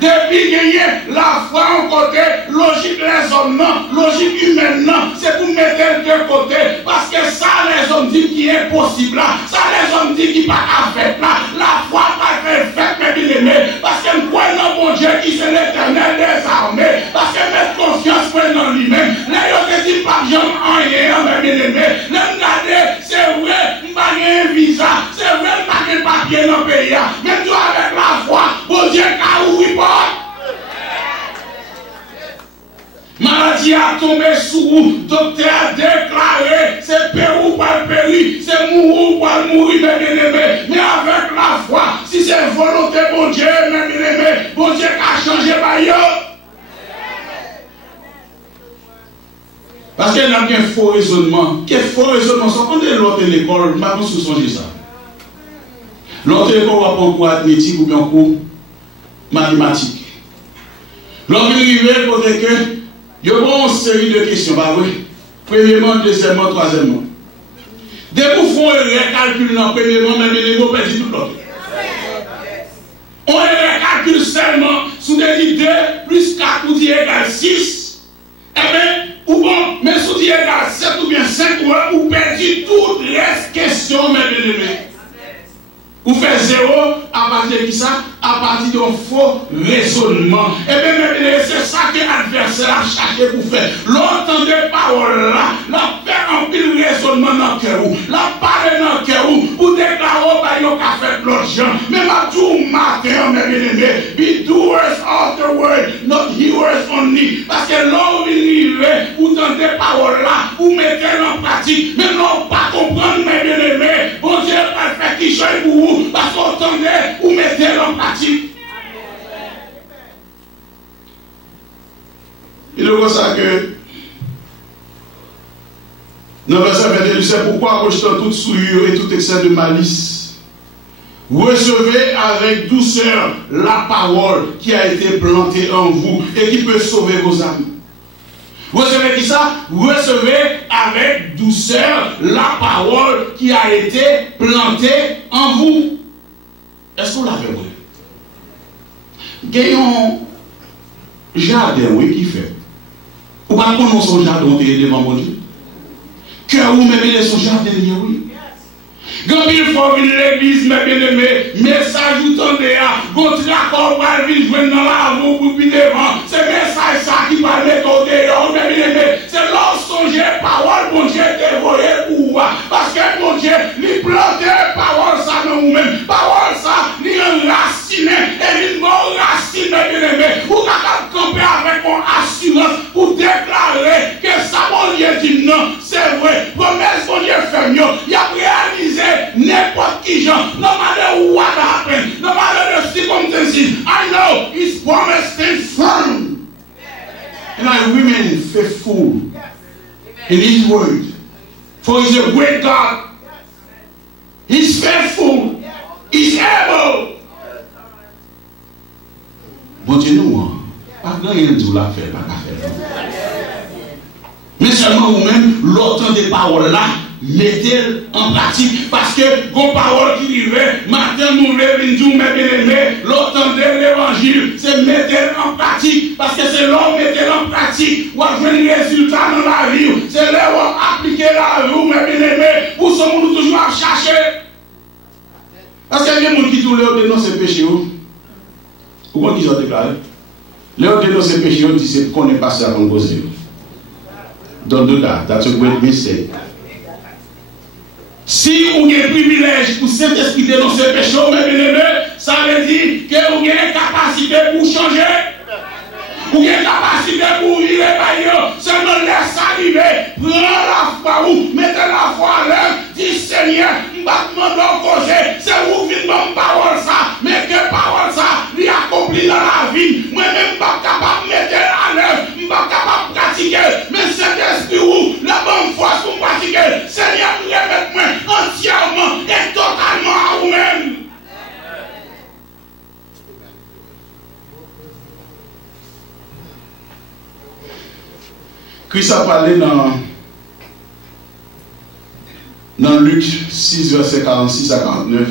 Depuis gagner la foi en côté, logique les hommes non, logique humaine non, c'est pour mettre de côté. Parce que ça les hommes disent qui est possible là, ça les hommes disent qui n'est pas fait là, la foi pas fait mes bien-aimés. Parce que nous croyons mon Dieu qui c'est l'éternel des armées, parce que mettre confiance dans lui-même. Les autres disent pas j'aime rien, mes bien-aimés. Les regarder, c'est vrai, nous n'avons pas un visa, c'est vrai, nous n'avons pas papier dans le pays. Mais toi avec la foi, mon Dieu a ouvert pas. Maladie a tombé sous vous, docteur a déclaré, c'est Pérou par périr, c'est mourir par mourir, mes bien-aimés. Mais avec la foi, si c'est volonté bon Dieu, mes bien-aimés, bon Dieu a changé par eux. Parce qu'il y a un faux raisonnement. Quel faux raisonnement? Quand on est l'autre l'école, je ne sais pas si vous songez ça. L'autre école va pas un cours athlétique ou bien un cours mathématique. L'autre arrive côté que il y a une série de questions, bah oui. Premièrement, deuxièmement, troisièmement. Dès que vous faites un calcul dans premièrement, même les mots perdus tout l'autre. On calcule seulement sous des idées, plus 4 ou 10 égale 6. Eh bien, ou bon, mais sous 10 égale 7 ou bien 5 ou perdu toutes les questions, mes bien-aimés. Vous faites 0 à partir de qui ça? À partir d'un faux raisonnement. Et bien, c'est ça que l'adversaire a cherché pour faire. L'entendre des paroles là, la faire un pile raisonnement dans le cœur, la parler dans le cœur, pour déclarer par yon qu'a fait l'autre gens. Mais ma tout matin, mes bien-aimés, be doers of the word, not hearers only. Parce que l'homme il arrive, vous entendez des paroles là, vous mettez en pratique, mais non pas comprendre, mes bien-aimés. Bon Dieu va faire qui choisit pour vous. Parce qu'on entendait ou mettez en pratique. Il est comme ça que dans le verset 21, c'est pourquoi rejetant toute souillure et tout excès de malice, recevez avec douceur la parole qui a été plantée en vous et qui peut sauver vos âmes. Recevez qui ça? Recevez avec douceur la parole qui a été plantée en vous. Est-ce qu'on l'avait vu? Gagnons jardin, oui, qui fait. Ou pas qu'on son jardin devant mon Dieu. Cœur ou même son jardin, oui. Quand il faut venir l'église, mes bien-aimés, message ou tendez à, quand tu l'accord par ville, jouer dans la roue, pour puis devant, c'est message ça qui va mettre au dehors, mes bien-aimés. C'est lorsque j'ai parole, mon Dieu, dévoyé pour vous. Parce que mon Dieu, il plante parole ça dans vous-même. Parole ça, il enraciné, et il m'enracine, mes bien-aimés. Vous pouvez camper avec mon assurance pour déclarer que ça, mon Dieu, dit non, c'est vrai. Promesse, mon Dieu, fait mieux. Il a réalisé n'importe qui gens, no matter what happened, no matter the circumstances, I know His promise stands firm. And I remain faithful in His word. For He's a great God. He's faithful. He's able. Bon Dieu, nous, pas grand rien de la faire, pas qu'à faire. Mais seulement vous-même, l'autant des paroles là, mettez en pratique. Parce que, vos paroles qui vivent, matin nous levons, mes bien-aimés, l'autant de l'évangile, c'est mettre en pratique. Parce que c'est l'homme mettre en pratique. Ou avoir un résultat dans la vie. C'est là où on applique la vie, mes bien-aimés. Pour ce monde toujours à chercher. Parce qu'il y a des gens qui dénoncent ces péchés. Pourquoi ils ont déclaré? Les gens dénoncent ces péchés, ils disent qu'on n'est pas ça à composer. Don't do that. That's a great mistake. Si vous avez un privilège pour cet esprit de dénoncer le péché, ça veut dire que vous avez une capacité pour changer. Vous avez une capacité pour vivre. Seulement laisse arriver. Prends la foi, mettez la foi à l'œuvre. Dis Seigneur, je vais demander cause. C'est vous qui me parole ça. Mais que parole ça, lui accomplit dans la vie. Moi-même, je ne suis pas capable de mettre à l'œuvre. Je ne suis pas capable de pratiquer. Mais cet esprit, la bonne foi pour pratiquer. Seigneur, remettez-moi entièrement et totalement à vous-même. Christ a parlé dans Luc 6, verset 46 à 49.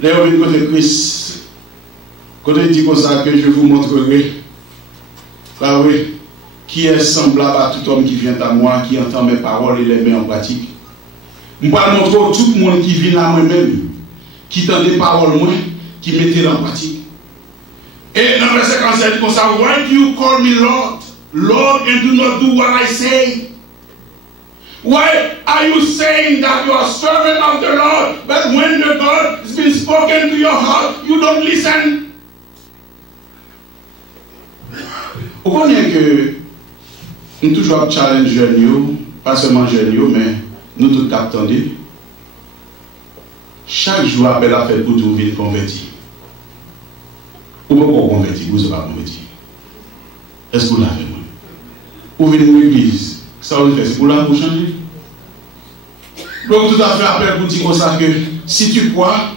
Là, on vient côté Christ. Quand il dit comme ça, que je vous montrerai, bah oui, qui est semblable à tout homme qui vient à moi, qui entend mes paroles et les met en pratique. Je vais montrer tout le monde qui vient à moi-même, qui entend des paroles moi, qui mettait en pratique. Et dans le verset 47, il dit comme ça, why do you call me Lord? Lord, and do not do what I say. Why are you saying that you are a servant of the Lord, but when the God has been spoken to your heart, you don't listen? Vous connaissez que nous toujours challenge jeunes, pas seulement jeunes, mais nous tous captons. Chaque jour, appel à faire pour tout vite converti. Pourquoi convertir? Vous ne pas convertir. Est-ce que vous l'avez? Vous venez dans l'église, ça vous fait, c'est pour là pour changer. Donc tout à fait après pour dire comme ça que si tu crois,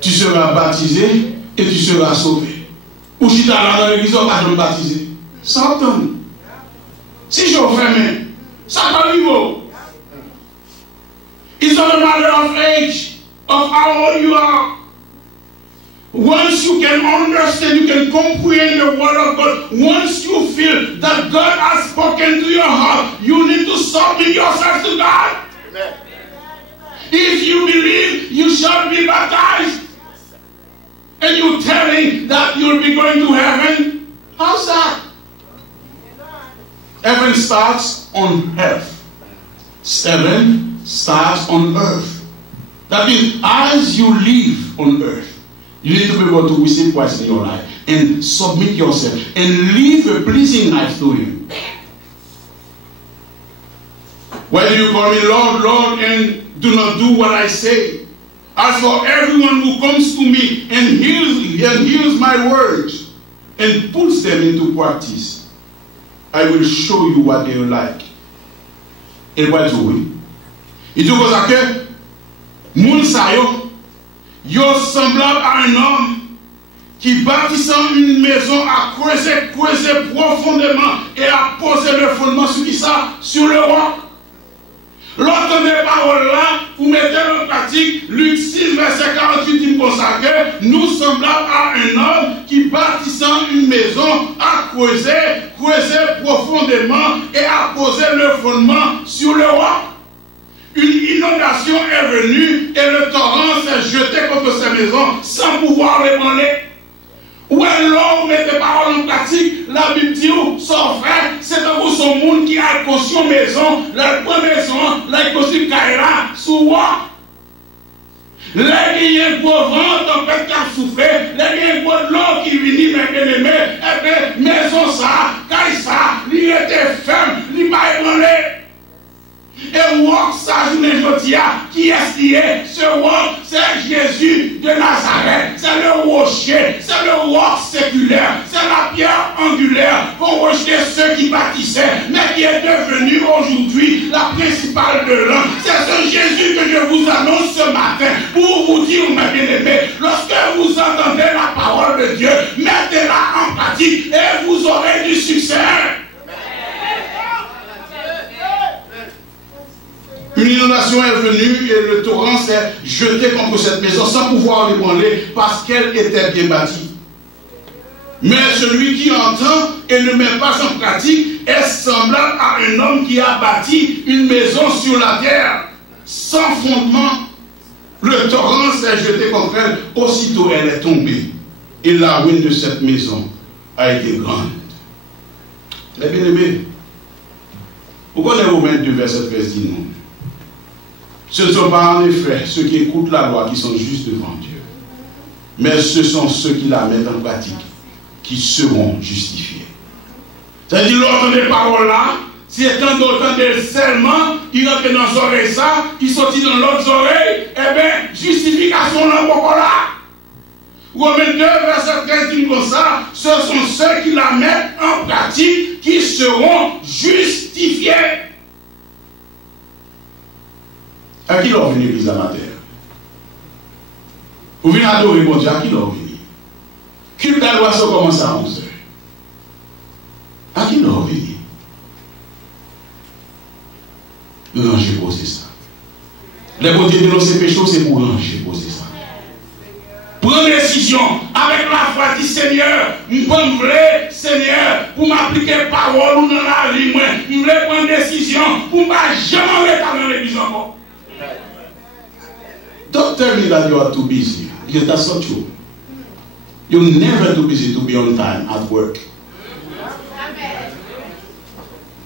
tu seras baptisé et tu seras sauvé. Ou si tu es là dans l'église, on va te baptiser. Ça entend. Si je vous fais, ça va niveau. It's not a matter of age, of how old you are. Once you can understand, you can comprehend the word of God, once you feel that God has spoken to your heart, you need to submit yourself to God. Amen. If you believe you shall be baptized, and you're telling that you'll be going to heaven, how's that? Heaven starts on earth. Heaven starts on earth. That means as you live on earth, you need to be able to receive Christ in your life and submit yourself and live a pleasing life to Him. Whether you call me Lord, Lord, and do not do what I say. As for everyone who comes to me and hears my words and puts them into practice, I will show you what they are like. Et what do we? Il dit comme ça que moun sa yo semblable à un homme qui bâtissant une maison a creusé profondément et a posé le fondement sur qui ça? Sur le roc. L'autre des paroles là, vous mettez en pratique, Luc 6, verset 48, dit comme ça que nous semblables à un homme qui bâtissant une maison a creusé profondément et a posé le fondement sur le roc. Une inondation est venue et le torrent s'est jeté contre ces maisons sans pouvoir l'ébranler. Ou alors, mettez paroles en pratique, la Bible dit, son frère, c'est dans son monde qui a construit maison, la première maison, la construit Kaira, sous moi. Les gens qui ont vent, tempête qui a soufflé, les gens qui ont l'eau qui vient, mes bien-aimés, et bien, maison ça, Kaïsa, il était ferme, il m'a ébranlé. Et walk ça, je ne dis qui est-ce qui est? Ce walk, c'est Jésus de Nazareth. C'est le rocher, c'est le walk séculaire, c'est la pierre angulaire pour rejeter ceux qui bâtissaient, mais qui est devenu aujourd'hui la principale de l'homme. C'est ce Jésus que je vous annonce ce matin pour vous dire, mes bien-aimés, lorsque vous entendez la parole de Dieu, mettez-la en pratique et vous aurez du succès. Une inondation est venue et le torrent s'est jeté contre cette maison sans pouvoir l'ébranler parce qu'elle était bien bâtie. Mais celui qui entend et ne met pas en pratique est semblable à un homme qui a bâti une maison sur la terre sans fondement. Le torrent s'est jeté contre elle, aussitôt elle est tombée et la ruine de cette maison a été grande. Les bien-aimés, vous connaissez Romains 2, verset 13 dit non. Ce ne sont pas en effet ceux qui écoutent la loi qui sont justes devant Dieu, mais ce sont ceux qui la mettent en pratique qui seront justifiés. C'est-à-dire, l'autre des paroles là, si étant d'autant de seulement, il rentre dans les oreilles ça, il sortit dans l'autre oreille, eh bien, justification là, pourquoi là? Romains 2, verset 13 dit comme ça, ce sont ceux qui la mettent en pratique qui seront justifiés. À qui leur venu l'église amateur? Vous venez adorer mon Dieu, à qui leur venu? Culte d'adoration commence à 11h. À qui leur venu? Non, j'ai posé ça. Les côtés de nos péchés, c'est pour ranger poser ça. Prends décision avec la foi du Seigneur. Je veux, Seigneur, pour m'appliquer parole ou dans la vie. Je veux prendre décision pour ne pas jamais rester dans l'église encore. Don't tell me that you are too busy, because that's not true. You're never too busy to be on time at work.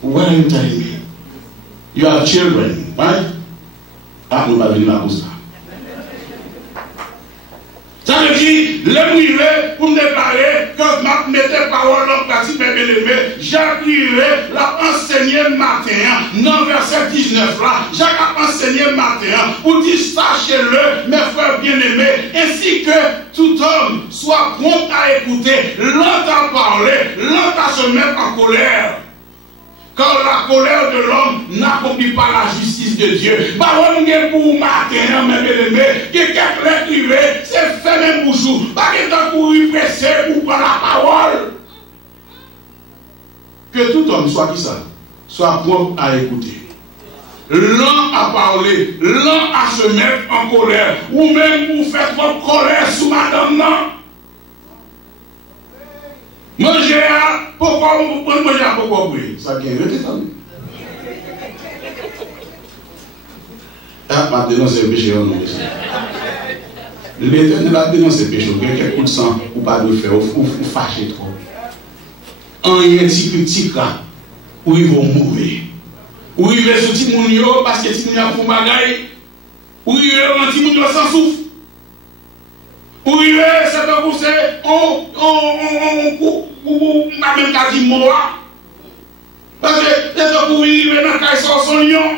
What are you telling me? You have children, right? Ah, nous parlons de la cause. Ça veut dire, le privé, pour me parler, quand je mettais parole en pratique, mes bien-aimés, j'apprierai la enseigner matin, dans verset 19 là, j'ai enseigné matin, pour dire, sachez-le, mes frères bien-aimés, ainsi que tout homme soit prompt à écouter, lent à parler, lent à se mettre en colère. Car la colère de l'homme n'accomplit pas la justice de Dieu. Parole pour matin, mes bien-aimés, que quelqu'un privé, c'est fait même pour vous. Pas que pour y presser ou par la parole. Que tout homme soit qui ça? Soit prompt à écouter. Lent à parler, lent à se mettre en colère. Ou même pour faire votre colère sous madame, non? Manger à pourquoi on peut manger à pourquoi oui. Ça qui est retenu. Ah, ma dénonce est péché, non. L'Éternel a dénoncé péché. Quelques coups de sang ou pas de faire, ou fâcher trop. Un petit là, où ils vont mourir. Où ils vont sortir mon yo parce que si mon yo font bagaille, où ils vont mentir mon yo sans souffle. Où ils vont, c'est pas pour ça, on n'a même pas dit mot. Parce que les gens pour y aller dans le caille sur son lion.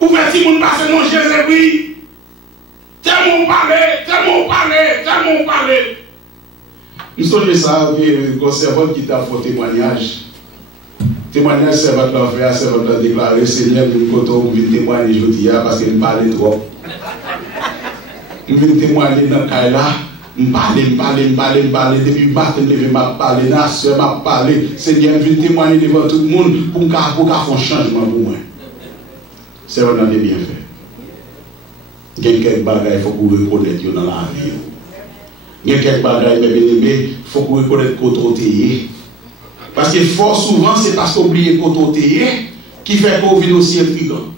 Où fait si mon passe mon Jésus, oui. Tellement parler. Nous sommes ça, que servante qui t'a fait témoignage. Témoignage, servante l'a fait, servante l'a déclaré, Seigneur, nous comptons témoigner aujourd'hui parce qu'il me parlait trop. Nous venons témoigner dans le cas là. Me parler, depuis le matin, je vais parler, la soeur m'a parlé. Seigneur, je viens témoigner devant tout le monde pour faire un changement pour moi. C'est vraiment bien fait. Il y a quelques bagages, il faut que vous reconnaissiez dans la vie. Il y a quelques bagages, il faut que vous reconnaissiez côté. Parce que fort souvent, c'est parce qu'on oublie côté qui fait qu'on vit aussi intriguant.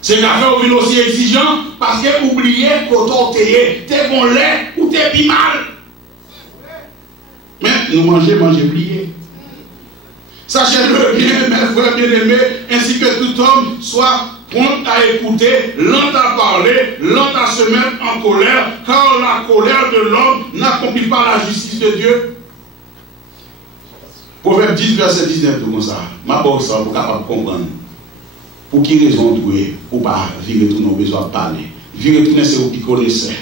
C'est qu'à faire qu'on vit aussi exigeant parce que vous oubliez côté, t'es bon lait ou t'es pis mal. Mais nous manger, oublier. Sachez-le bien, mes frères bien-aimés, ainsi que tout homme soit prompt à écouter, lent à parler, lent à se mettre en colère, car la colère de l'homme n'accomplit pas la justice de Dieu. Proverbe 10, verset 19, tout comme ça. Ma bonne ça, pour capable comprendre. Pour qui raison trouver, pour pas vivre tout nos besoins de parler. Vivre tout c'est qui connaissait.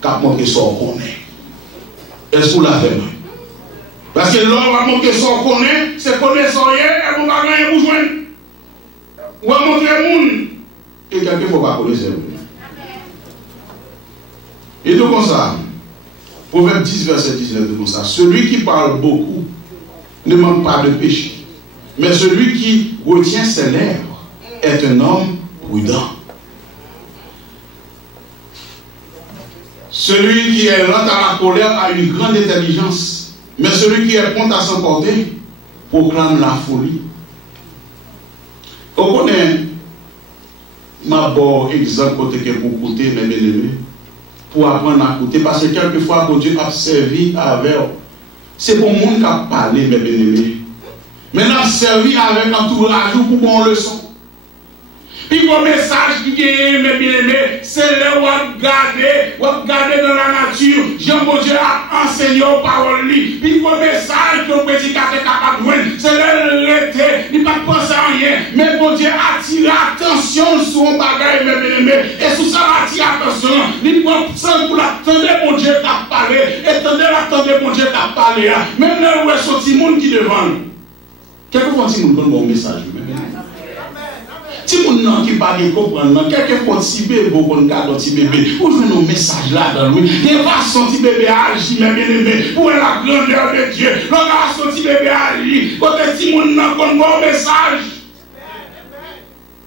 Cap montrer ça on connaît. Est-ce que vous l'avez? Parce que l'homme va montrer ça on connaît, c'est connaissant rien, et vous va gagner pour joindre. Ou à montrer le monde. Et quelqu'un ne faut pas connaître. Et donc comme ça, Proverbe 10, verset 19, comme ça. Celui qui parle beaucoup ne manque pas de péché. Mais celui qui retient ses lèvres est un homme prudent. Celui qui est lent à la colère a une grande intelligence. Mais celui qui est prompt à s'emporter proclame la folie. On connaît ma bon exemple côté que pour écouter, mes bien-aimés, pour apprendre à écouter, parce que quelquefois, quand Dieu a servi avec, c'est pour le monde qui a parlé, mes bien-aimés. Mais on a servi avec entourage pour bon leçon. Puis vos messages qui gagnent, mes bien-aimés, c'est là où vous regardez dans la nature. Jean-Bon Dieu a enseigné aux paroles. Puis vos messages que vous pouvez capable de voir, c'est là où il n'y a pas de penser à rien. Mais bon Dieu attire l'attention sur un bagage, mes bien-aimés. Et sous ça, attire l'attention. Il prend ça pour l'attendre, bon Dieu t'a parlé. Attendez, bon Dieu t'a parlé. Même là où est sorti le monde qui devant. Quelquefois, si nous donnons un message, mes bien-aimés. Si vous qui parle comprendre, quelquefois si bébé, vous garde petit bébé, vous jouez nos messages là dans lui. Il va sentir bébé agir, mes bien-aimés, pour la grandeur de Dieu. Il va sentir bébé agir, quand si vous n'avez pas un message.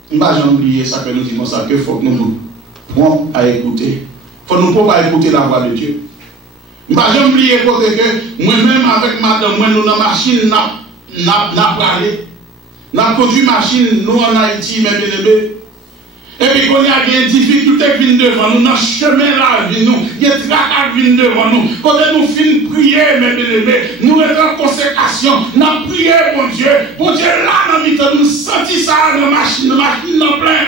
Je ne vais pas oublier ça que nous disons ça, qu'il faut que nous prenions à écouter. Il faut nous prendre à écouter la voix de Dieu. Je ne vais pas oublier que moi-même avec madame, moi nous dans la machine, n'a parlé. Nous avons conduit machine, nous en Haïti, mes bien-aimés. Et puis, quand il y a des difficultés qui viennent devant nous, dans le chemin là, nous, il y a des tracas qui viennent devant nous. Quand nous finissons de prier, mes bien-aimés, nous sommes en consécration, nous avons prié, bon Dieu, là, dans le nous sentons ça dans la machine dans plein.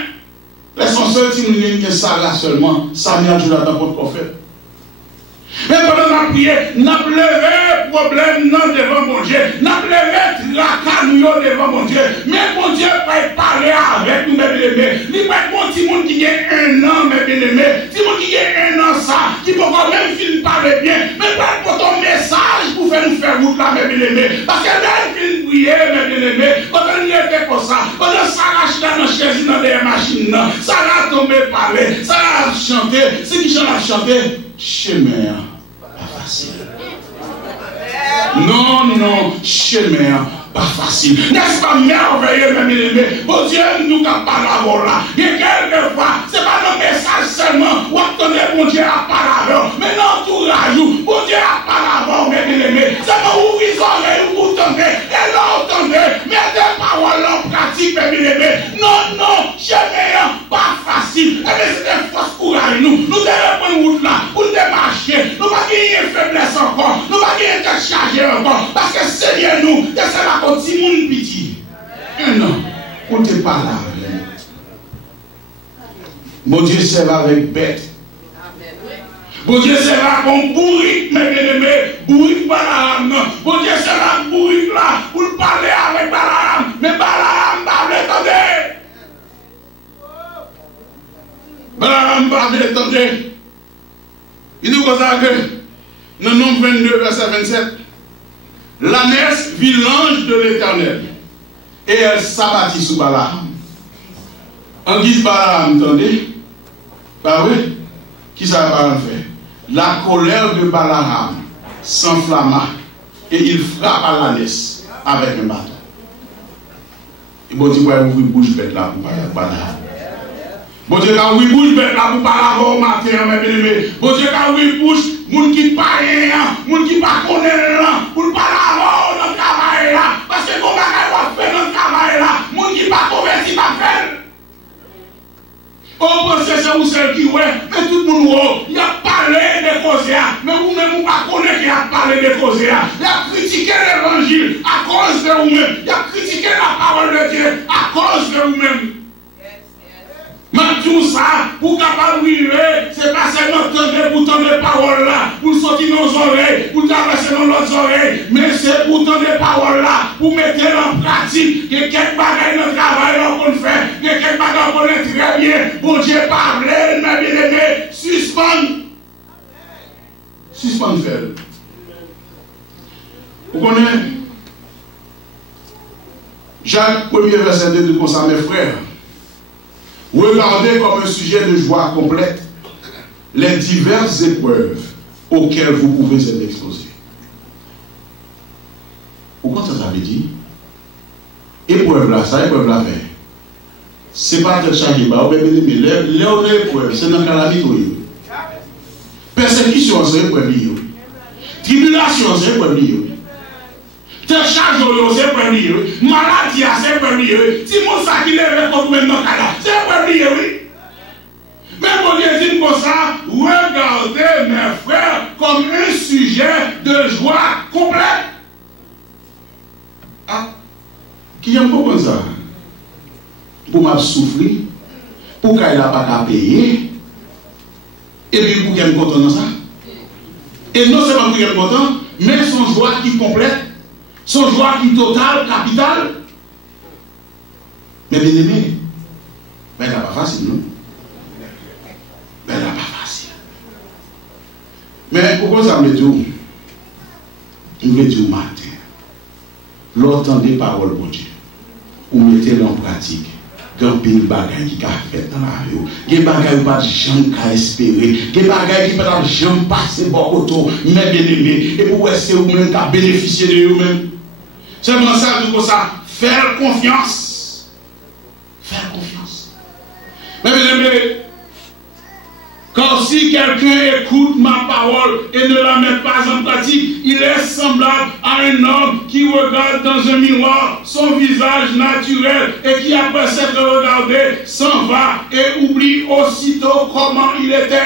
L'essentiel, si nous n'avons que ça là seulement, ça vient toujours dans votre prophète. Mais pendant la prière, nous avons levé problème devant mon Dieu. Nous avons levé tracas devant mon Dieu. Mais mon Dieu va parler avec nous, mes bien-aimés. Il va être bon petit monde qui a 1 an, mes bien-aimés. Petit monde qui a 1 an, ça, qui peut quand même finir parler bien. Mais pas pour ton message pour faire nous faire route là, mes bien-aimés. Parce que là, il finit de prier, mes bien-aimés. Quand on y était pour ça, quand on s'arrache là dans la chaise, dans les machines, ça va tomber parler, ça va chanter. C'est qui chante à chanter? Chemin, pas facile. Non, chemin, pas facile. N'est-ce pas merveilleux, mes bien-aimés? Bon Dieu, nous n'a pas la là. Et quelquefois, ce n'est pas le message seulement. Où attendez, bon Dieu a pas la mais l'entourage, bon Dieu a pas la mes bien-aimés. C'est stress encore, nous pas gagner de charger encore, parce que Seigneur nous, c'est la côté monde petit. Non, on ne pas là. Mon Dieu sert avec bête. Bon Dieu sert comme bourrique, mes bien-aimés, bourrique Balaam. Bon Dieu sert bourrique là, pour parler avec Balaam. Mais Balaam va l'attendre. Balaam va l'attendre. Il dit comme ça que, dans Nombre 22, verset 27, l'ânesse vit l'ange de l'Éternel, et elle s'abattit sous Balaam. En guise Balaam, entendez? Bah oui, qui ça va faire? La colère de Balaam s'enflamma et il frappa l'ânesse avec un bâton. Et bon Dieu, vous ouvrir bouche bête là pour Balaam. Bon Dieu, quand vous bouche bête là pour parler au matin, mes bien-aimés. Bon Dieu, quand vous bouche, moun qui parle, moun qui pas connaît là, pour parler dans le travail là. Parce que comment on va faire dans le travail là, moun qui pas converti pas faire. On pense que c'est vous seul qui ouais, mais tout le monde il a parlé des causes, mais vous-même vous ne connaissez pas qu'il a parlé des causes. Il a critiqué l'évangile à cause de vous-même. Il a critiqué la parole de Dieu à cause de vous-même. Mais tout ça, pour capable de vivre, c'est pas seulement pour tendre les paroles là, pour sortir nos oreilles, pour traverser dans nos oreilles, mais c'est pour tendre les paroles là, pour mettre en pratique, que quelques bagages dans le travail qu'on fait, que quelques bagages qu'on est très bien, bon Dieu parle, mes bien-aimés, suspendre. Suspendre faire. Vous connaissez Jacques 1er verset 2 de comme ça, mes frères. Regardez comme un sujet de joie complète les diverses épreuves auxquelles vous pouvez être exposés. Pourquoi ça veut dire? Épreuve là, ça épreuve là fait. C'est pas de charger, mais l'épreuve, c'est dans la calamité. Persécution, c'est épreuve. Tribulation, c'est épreuve. Te charge c'est pas lié. Maladie, c'est pas lié. Si mon sac il est comme maintenant, c'est pas lié, oui. Mais mon Dieu dit comme ça, regardez mes frères comme un sujet de joie complète. Ah, qui aime comprendre ça? Pour m'a souffrir, pour qu'elle n'a pas qu'à payer, et puis pour qu'elle soit content dans ça. Et non seulement pour qu'elle soit content, mais son joie qui complète. Son joie qui totale, capitale. Mais bien aimé, ben là pas facile, non? Ben là pas facile. Mais pourquoi ça me dit? Il me dit au matin, l'entendez parole de Dieu, ou mettez-le en pratique. Grand pile bagaille qui a fait dans la vie. Des bagailles pas de jamais qu'à espérer. Des bagailles qui pas de jamais passer beaucoup mais bien aimé. Et pour essayer vous-même qu'à bénéficier de vous-même. C'est vraiment ça, tout ça. Faire confiance. Faire confiance. Mais bien aimé, quand si quelqu'un écoute ma parole et ne la met pas en pratique, il est semblable à un homme qui regarde dans un miroir son visage naturel et qui, après s'être regardé, s'en va et oublie aussitôt comment il était.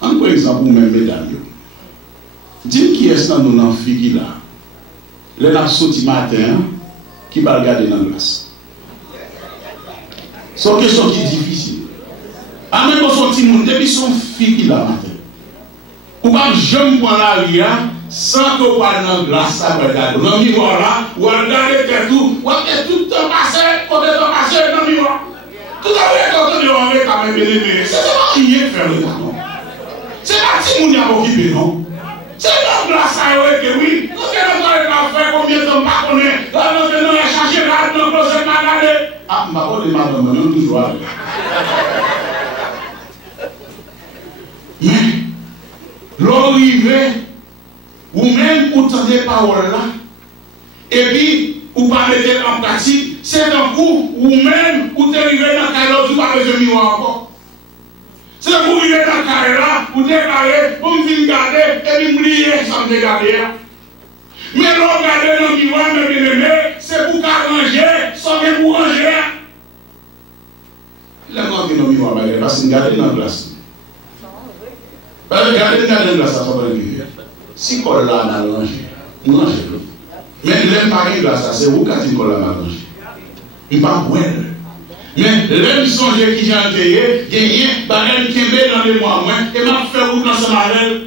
En par exemple, vous-même, mesdames, dites qui est-ce dans nos filles là? Les n'a sorti matin qui va regarder dans la glace. C'est une question qui est difficile. À même quand son petit monde, depuis son fille qui l'a matin. Ou pas jamais prendre la ria sans que vous parlez dans la glace, ça va regarder. Dans le miroir là, ou regardez tout, ou regardez tout le temps passé, quand le temps passé dans le miroir. Tout à l'heure, quand on est en vrai, quand même, c'est pas rien de faire le temps, non. C'est pas si moun y a occupé, non. C'est dans la glace, ça que oui. Nous avons fait combien de temps, pas qu'on est. Là, nous avons cherché là, nous avons fait regarder. Ah, ma bonne madame, même toujours. Mais, l'arrivée, ou même pour entendre les paroles là, et puis, ou pas mettre en pratique, c'est un coup, ou même, ou t'arriver dans la carrière, tu vas avec le miroir encore. C'est pour arriver dans la carrière là, pour déclarer, pour me venir garder, et puis m'oublier sans me garder. Mais regarder dans le miroir, mes bien-aimés, c'est pour arranger, sans même pour ranger. La grande dans le miroir, parce que regarder dans la glace. Parce que regardez là, ça va bien. Si qu'on l'a mal rangé, rangez le. Mais l'aime pas là, ça c'est où quand il qu'on l'a mal rangé. Il pas bon. Mais l'aime songer qui j'ai enterré, gagné, bagage qui est dans les mois moins, et m'a fait où dans ce malheur.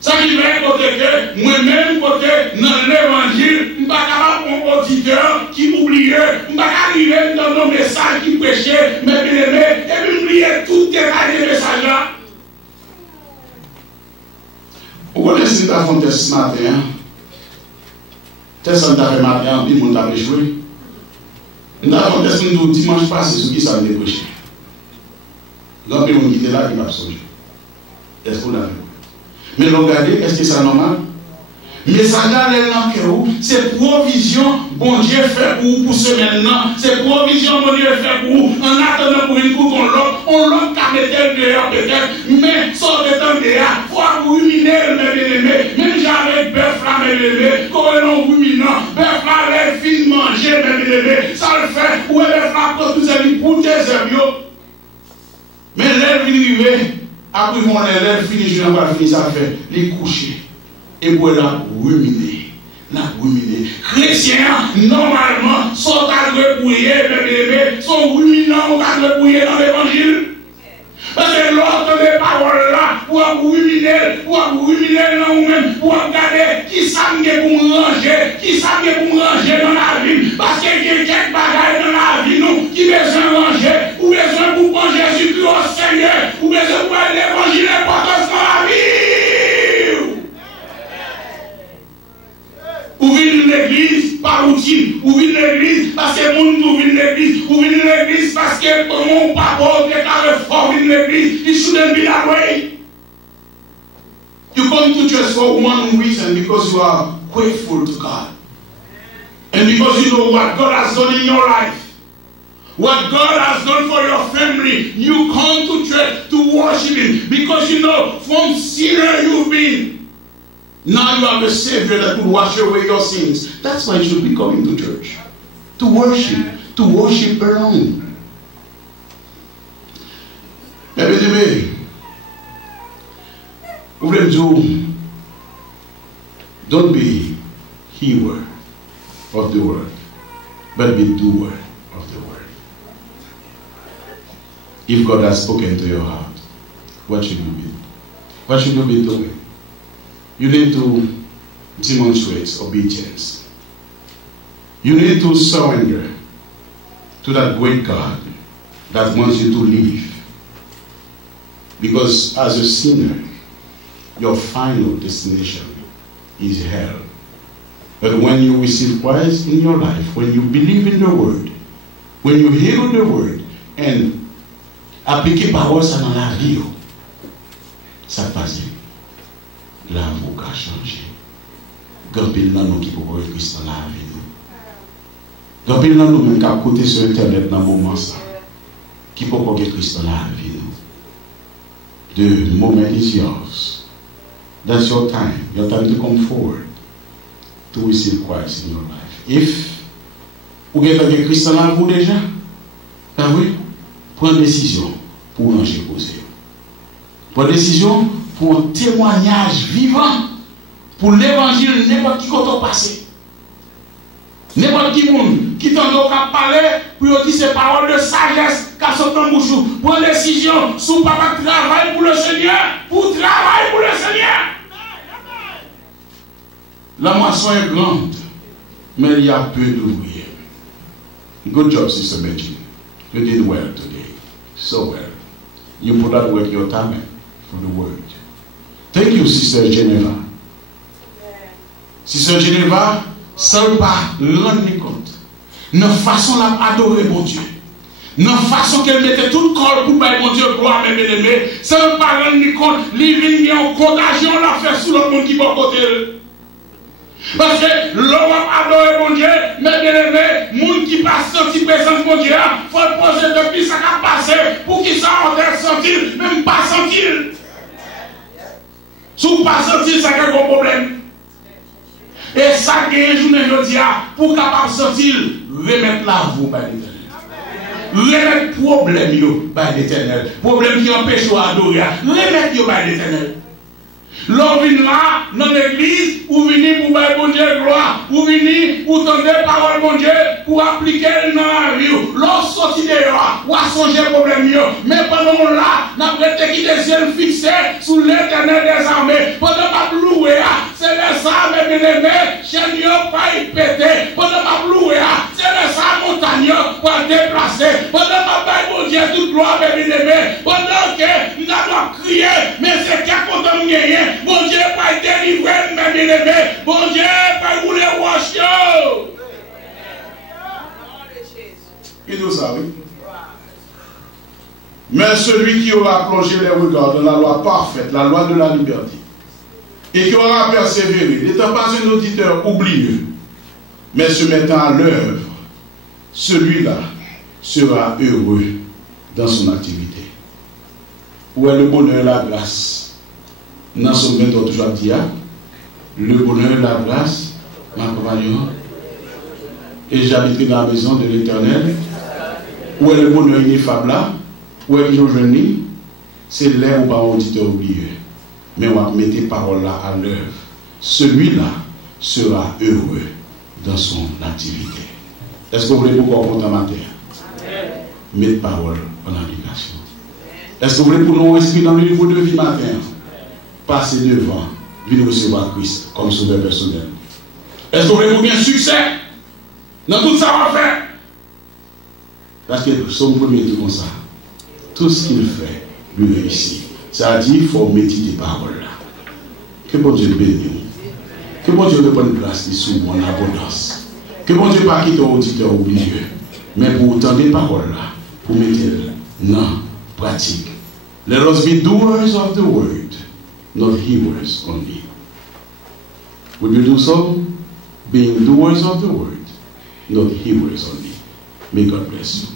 Ça qui veut côté que moi-même côté dans l'évangile, je ne suis pas capable d'un auditeur qui m'oublie, je ne suis pas arriver dans nos messages qui prêchaient, mais bien aimé, et puis oublier tout détail des messages là. Vous connaissez ta fontaine ce matin? T'es sans ta fait matin, puis le monde a échoué. Nous avons des fontaines dimanche passé, ce qui s'est décoché. Donc, on était là, il va songer. Est-ce qu'on a vu? Mais regardez, est-ce que c'est normal? Mais ça dans le c'est provision, bon Dieu fait pour semaine, c'est provision, bon Dieu fait pour en attendant pour une coupe, on l'a carré dehors peut-être, mais sans le temps dehors, il faut ruminer, même j'avais bœuf là, mes quand on ruminant, bœuf là, les filles manger, mes ça le fait, ou les frappes pour tous les pour tes amis. Mais l'élève arrivé, après mon élève fini, je n'ai pas fini ça fait, les coucher. Et pour la ruminer. La ruminer. Chrétiens, normalement, sont à repouiller, sont ruminants, à repouiller dans l'évangile. Parce que l'autre des paroles là, pour ruminer dans nous-mêmes, pour regarder qui s'amène pour ranger, qui s'amène pour ranger dans la vie. Parce qu'il y a quelques bagages dans la vie, nous, qui besoin de ranger, ou besoin pour prendre Jésus-Christ au Seigneur, ou besoin pour l'évangile importance dans la vie. Ou venez l'église par routine, ou venez l'église parce que mon nous vient l'église, ou venez l'église parce que mon papa est carré fort, vient l'église, il shouldn't be that way. You come to church for one reason, because you are grateful to God. And because you know what God has done in your life. What God has done for your family, you come to church to worship Him because you know from sinner you've been. Now you have a Savior that will wash away your sins. That's why you should be coming to church. To worship alone. Baby, don't be hearer of the word, but be doer of the word. If God has spoken to your heart, what should you be? What should you be doing? You need to demonstrate obedience. You need to surrender to that great God that wants you to live. Because as a sinner, your final destination is hell. But when you receive Christ in your life, when you believe in the word, when you hear the word, and appliquer parole ça dans la vie, ça passe. La vie a changé. Gampil nan nous qui pour Christ dans la vie. Gampil nan nous même qui côté sur internet dans moment ça. Qui pour Christ dans la vie. The moment is yours. That's your time. Your time to come forward to receive Christ in your life. If vous avez Christ dans la vie déjà, ben oui, prends décision pour ranger poser. Prends décision pour un témoignage vivant pour l'évangile, n'importe qui quand on passe. N'importe qui monde qui t'entend parler pour dire ces paroles de sagesse qu'a sorti en bouche. Pour une décision, sous papa travaille pour le Seigneur, pour travailler pour le Seigneur. La moisson est grande, mais il y a peu d'ouvriers. Good job, Sister Benjamin. You did well today. So well. You put that work your time for the word. Thank you, Sister Geneva. Sister Geneva, sans pas rendre compte. Dans la façon d'adorer mon Dieu. Dans la façon qu'elle mettait tout le corps pour faire mon Dieu gloire, mes bien-aimés. Sans pas rendre compte, il y a une contagion la fait sous le monde qui va côté. Parce que l'homme a adoré mon Dieu, mes bien-aimés, les gens qui passent senti présence mon Dieu, il faut poser depuis ça qui a passé pour qu'ils s'en sentir, même pas sentir. Si vous ne pas sentir, ça a un gros problème. Et ça, il y a un journée aujourd'hui, pour capable sentir, remettre la voix par l'Éternel. Remettre problème par l'Éternel. Problème qui empêche d'adorer, remettre par l'Éternel. L'on vient là, dans l'église, ou venir pour faire bon Dieu gloire, ou venir pour tendre parole bon Dieu, pour appliquer dans la vie. L'on sortit dehors, ou à songer problème. Mais pendant là, nous avons qui des yeux fixés sous l'éternel des armées. Pendant que nous louer, c'est les armes bien-aimées, chaîne pas y péter. Pendant que nous louer, c'est les armes montagnes pour déplacer. Pendant que bon Dieu, toute gloire bien-aimée. Pendant que nous avons crié, mais c'est qui a content de gagner. Bon Dieu va délivrer, mes bien-aimés. Bon Dieu va vous les wash. Il nous a, oui. Mais celui qui aura plongé les regards dans la loi parfaite, la loi de la liberté, et qui aura persévéré, n'étant pas un auditeur oublieux, mais se mettant à l'œuvre, celui-là sera heureux dans son activité. Où est le bonheur et la grâce? Dans son méthode toujours dit, le bonheur et la grâce m'accompagneront et j'habiterai dans la maison de l'Éternel. Où est le bonheur ineffable là? Où est le jeune? C'est l'air où pas auditeur oublié. Mais on va mettre ces paroles là à l'œuvre. Celui-là sera heureux dans son activité. Est-ce que vous voulez pourquoi content matin? Mettre parole en application. Est-ce que vous voulez pour nous inscrire dans le niveau de vie matin? Passer devant, venir recevoir Christ comme sauveur personnel. Est-ce que vous voulez pour bien succès dans tout ça on va faire? Parce que son premier tout comme ça. Tout ce qu'il fait, lui réussit. Ça dit, il faut méditer les paroles là. Que bon Dieu bénisse. Que bon Dieu prenne place sous mon abondance. Que bon Dieu pas quitter auditeur oublieux. Mais pour entendre les paroles là, pour mettre dans pratique. Let us be doers of the word, not hearers only. Will you do so? Being doers of the word, not hearers only. May God bless you.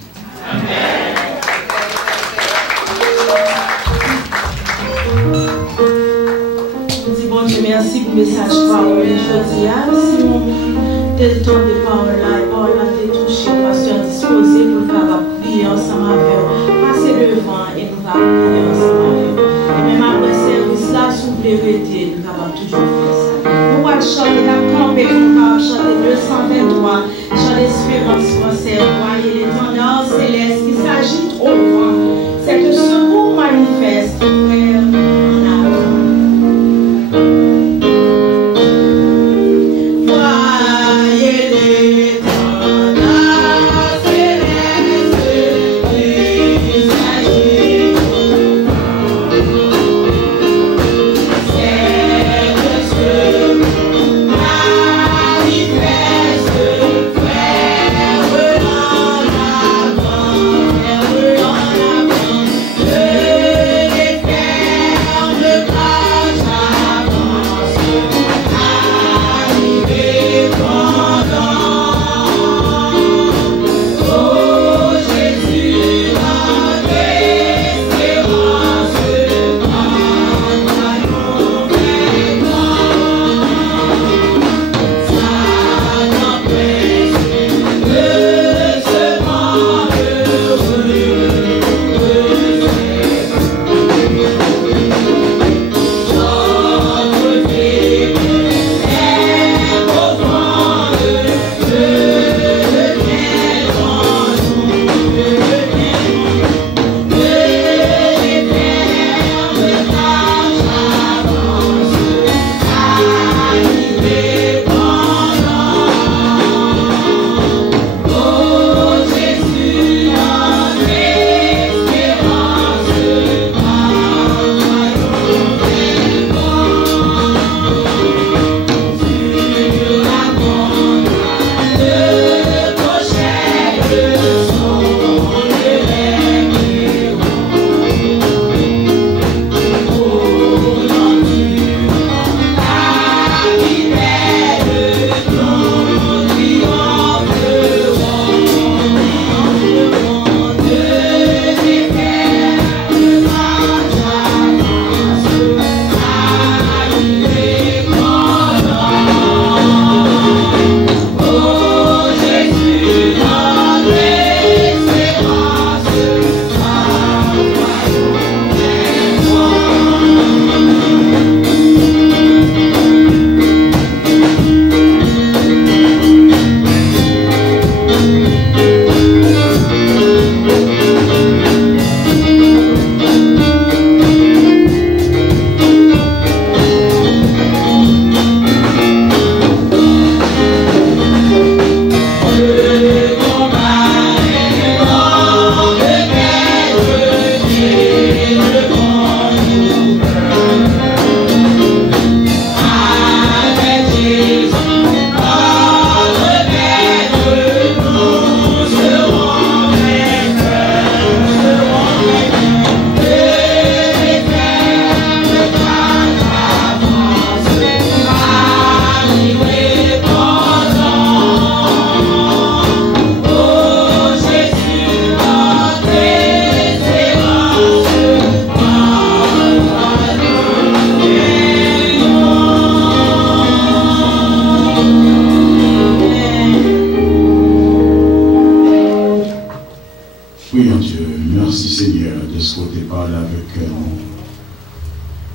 Amen. Bon Dieu, merci pour le message parole. Je dis, si mon tel temps de parole là, et parole là, t'es touché, pasteur disposé pour faire prier ensemble avec. Passer devant et nous allons prier ensemble avec. Et même après service là, si vous voulez rester, nous allons toujours faire ça. Nous allons chanter la campagne, nous allons chanter 223, chanter l'espérance française, voyez l'étendard céleste qui s'agite au vent. C'est que ce mot manifeste, frère, en avant. Manifeste, frère,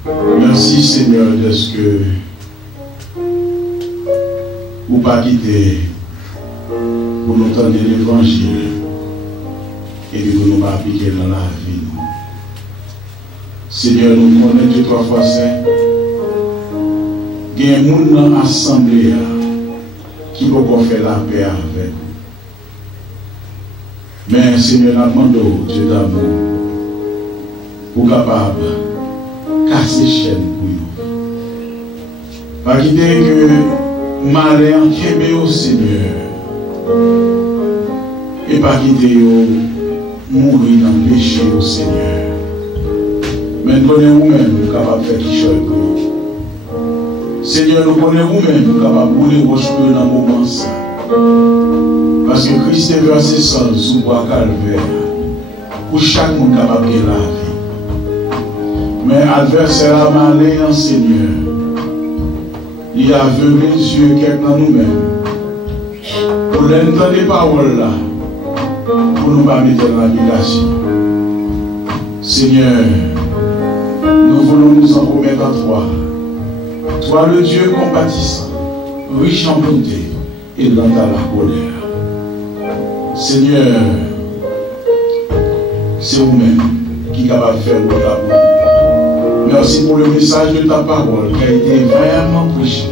Merci Seigneur de ce que vous pas quitté pour nous donner l'évangile et pour nous appliquer dans la vie. Seigneur, nous connaissons Dieu 3 fois saint. Il y a des gens dans l'assemblée qui peuvent faire la paix avec nous. Mais Seigneur, nous demandons Dieu d'amour pour capable casser chaîne pour nous. Pas quitter que malheur en au Seigneur et pas quitter mourir dans le péché au Seigneur. Mais nous connaissons nous-mêmes capables de faire quelque chose pour nous. Seigneur, nous connaissons nous-mêmes capables de rouler vos cheveux dans le moment ça. Parce que Christ est versé sang sous bois calvaire pour chaque monde capable de la vie. Mais l'adversaire a malin, Seigneur. Il a aveuglé les yeux quelqu'un dans nous-mêmes. Pour l'entendre des paroles là, pour nous pas mettre dans l'habitation. Seigneur, nous voulons nous en remettre à toi. Toi le Dieu compatissant, riche en bonté et lent à la colère. Seigneur, c'est vous-même qui est capable de faire votre amour. Merci pour le message de ta parole qui a été vraiment prêché.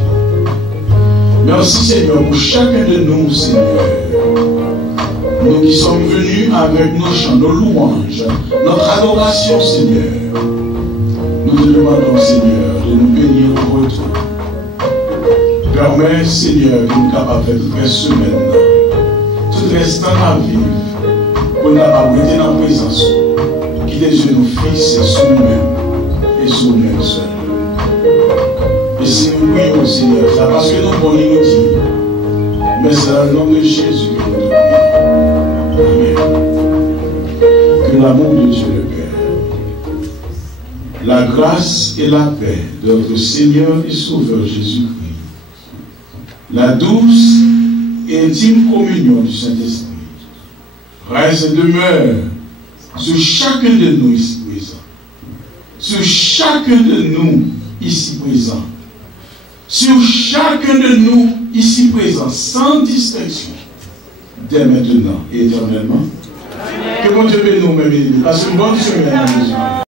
Merci Seigneur pour chacun de nous, Seigneur. Nous qui sommes venus avec nos chants, nos louanges, notre adoration, Seigneur. Nous te demandons, Seigneur, de nous bénir en retour. Permets, Seigneur, que nous soyons capables de faire toute la semaine, tout restant à vivre, pour nous abriter dans la présence, qui des yeux nous fixent sur nous-mêmes et sur nous-mêmes seuls. Et si nous prions, Seigneur, c'est parce que nous voulons nous dire, mais c'est dans le nom de Jésus que nous te prions. Amen. Que l'amour de Dieu le Père, la grâce et la paix de notre Seigneur et Sauveur Jésus-Christ, la douce et intime communion du Saint-Esprit reste et demeure sur chacun de nous ici présents, sur chacun de nous ici présents, sur chacun de nous ici présents, sans distinction, dès maintenant et éternellement. Que mon Dieu bénisse nous, mes bénis. Passez une bonne semaine à Jésus.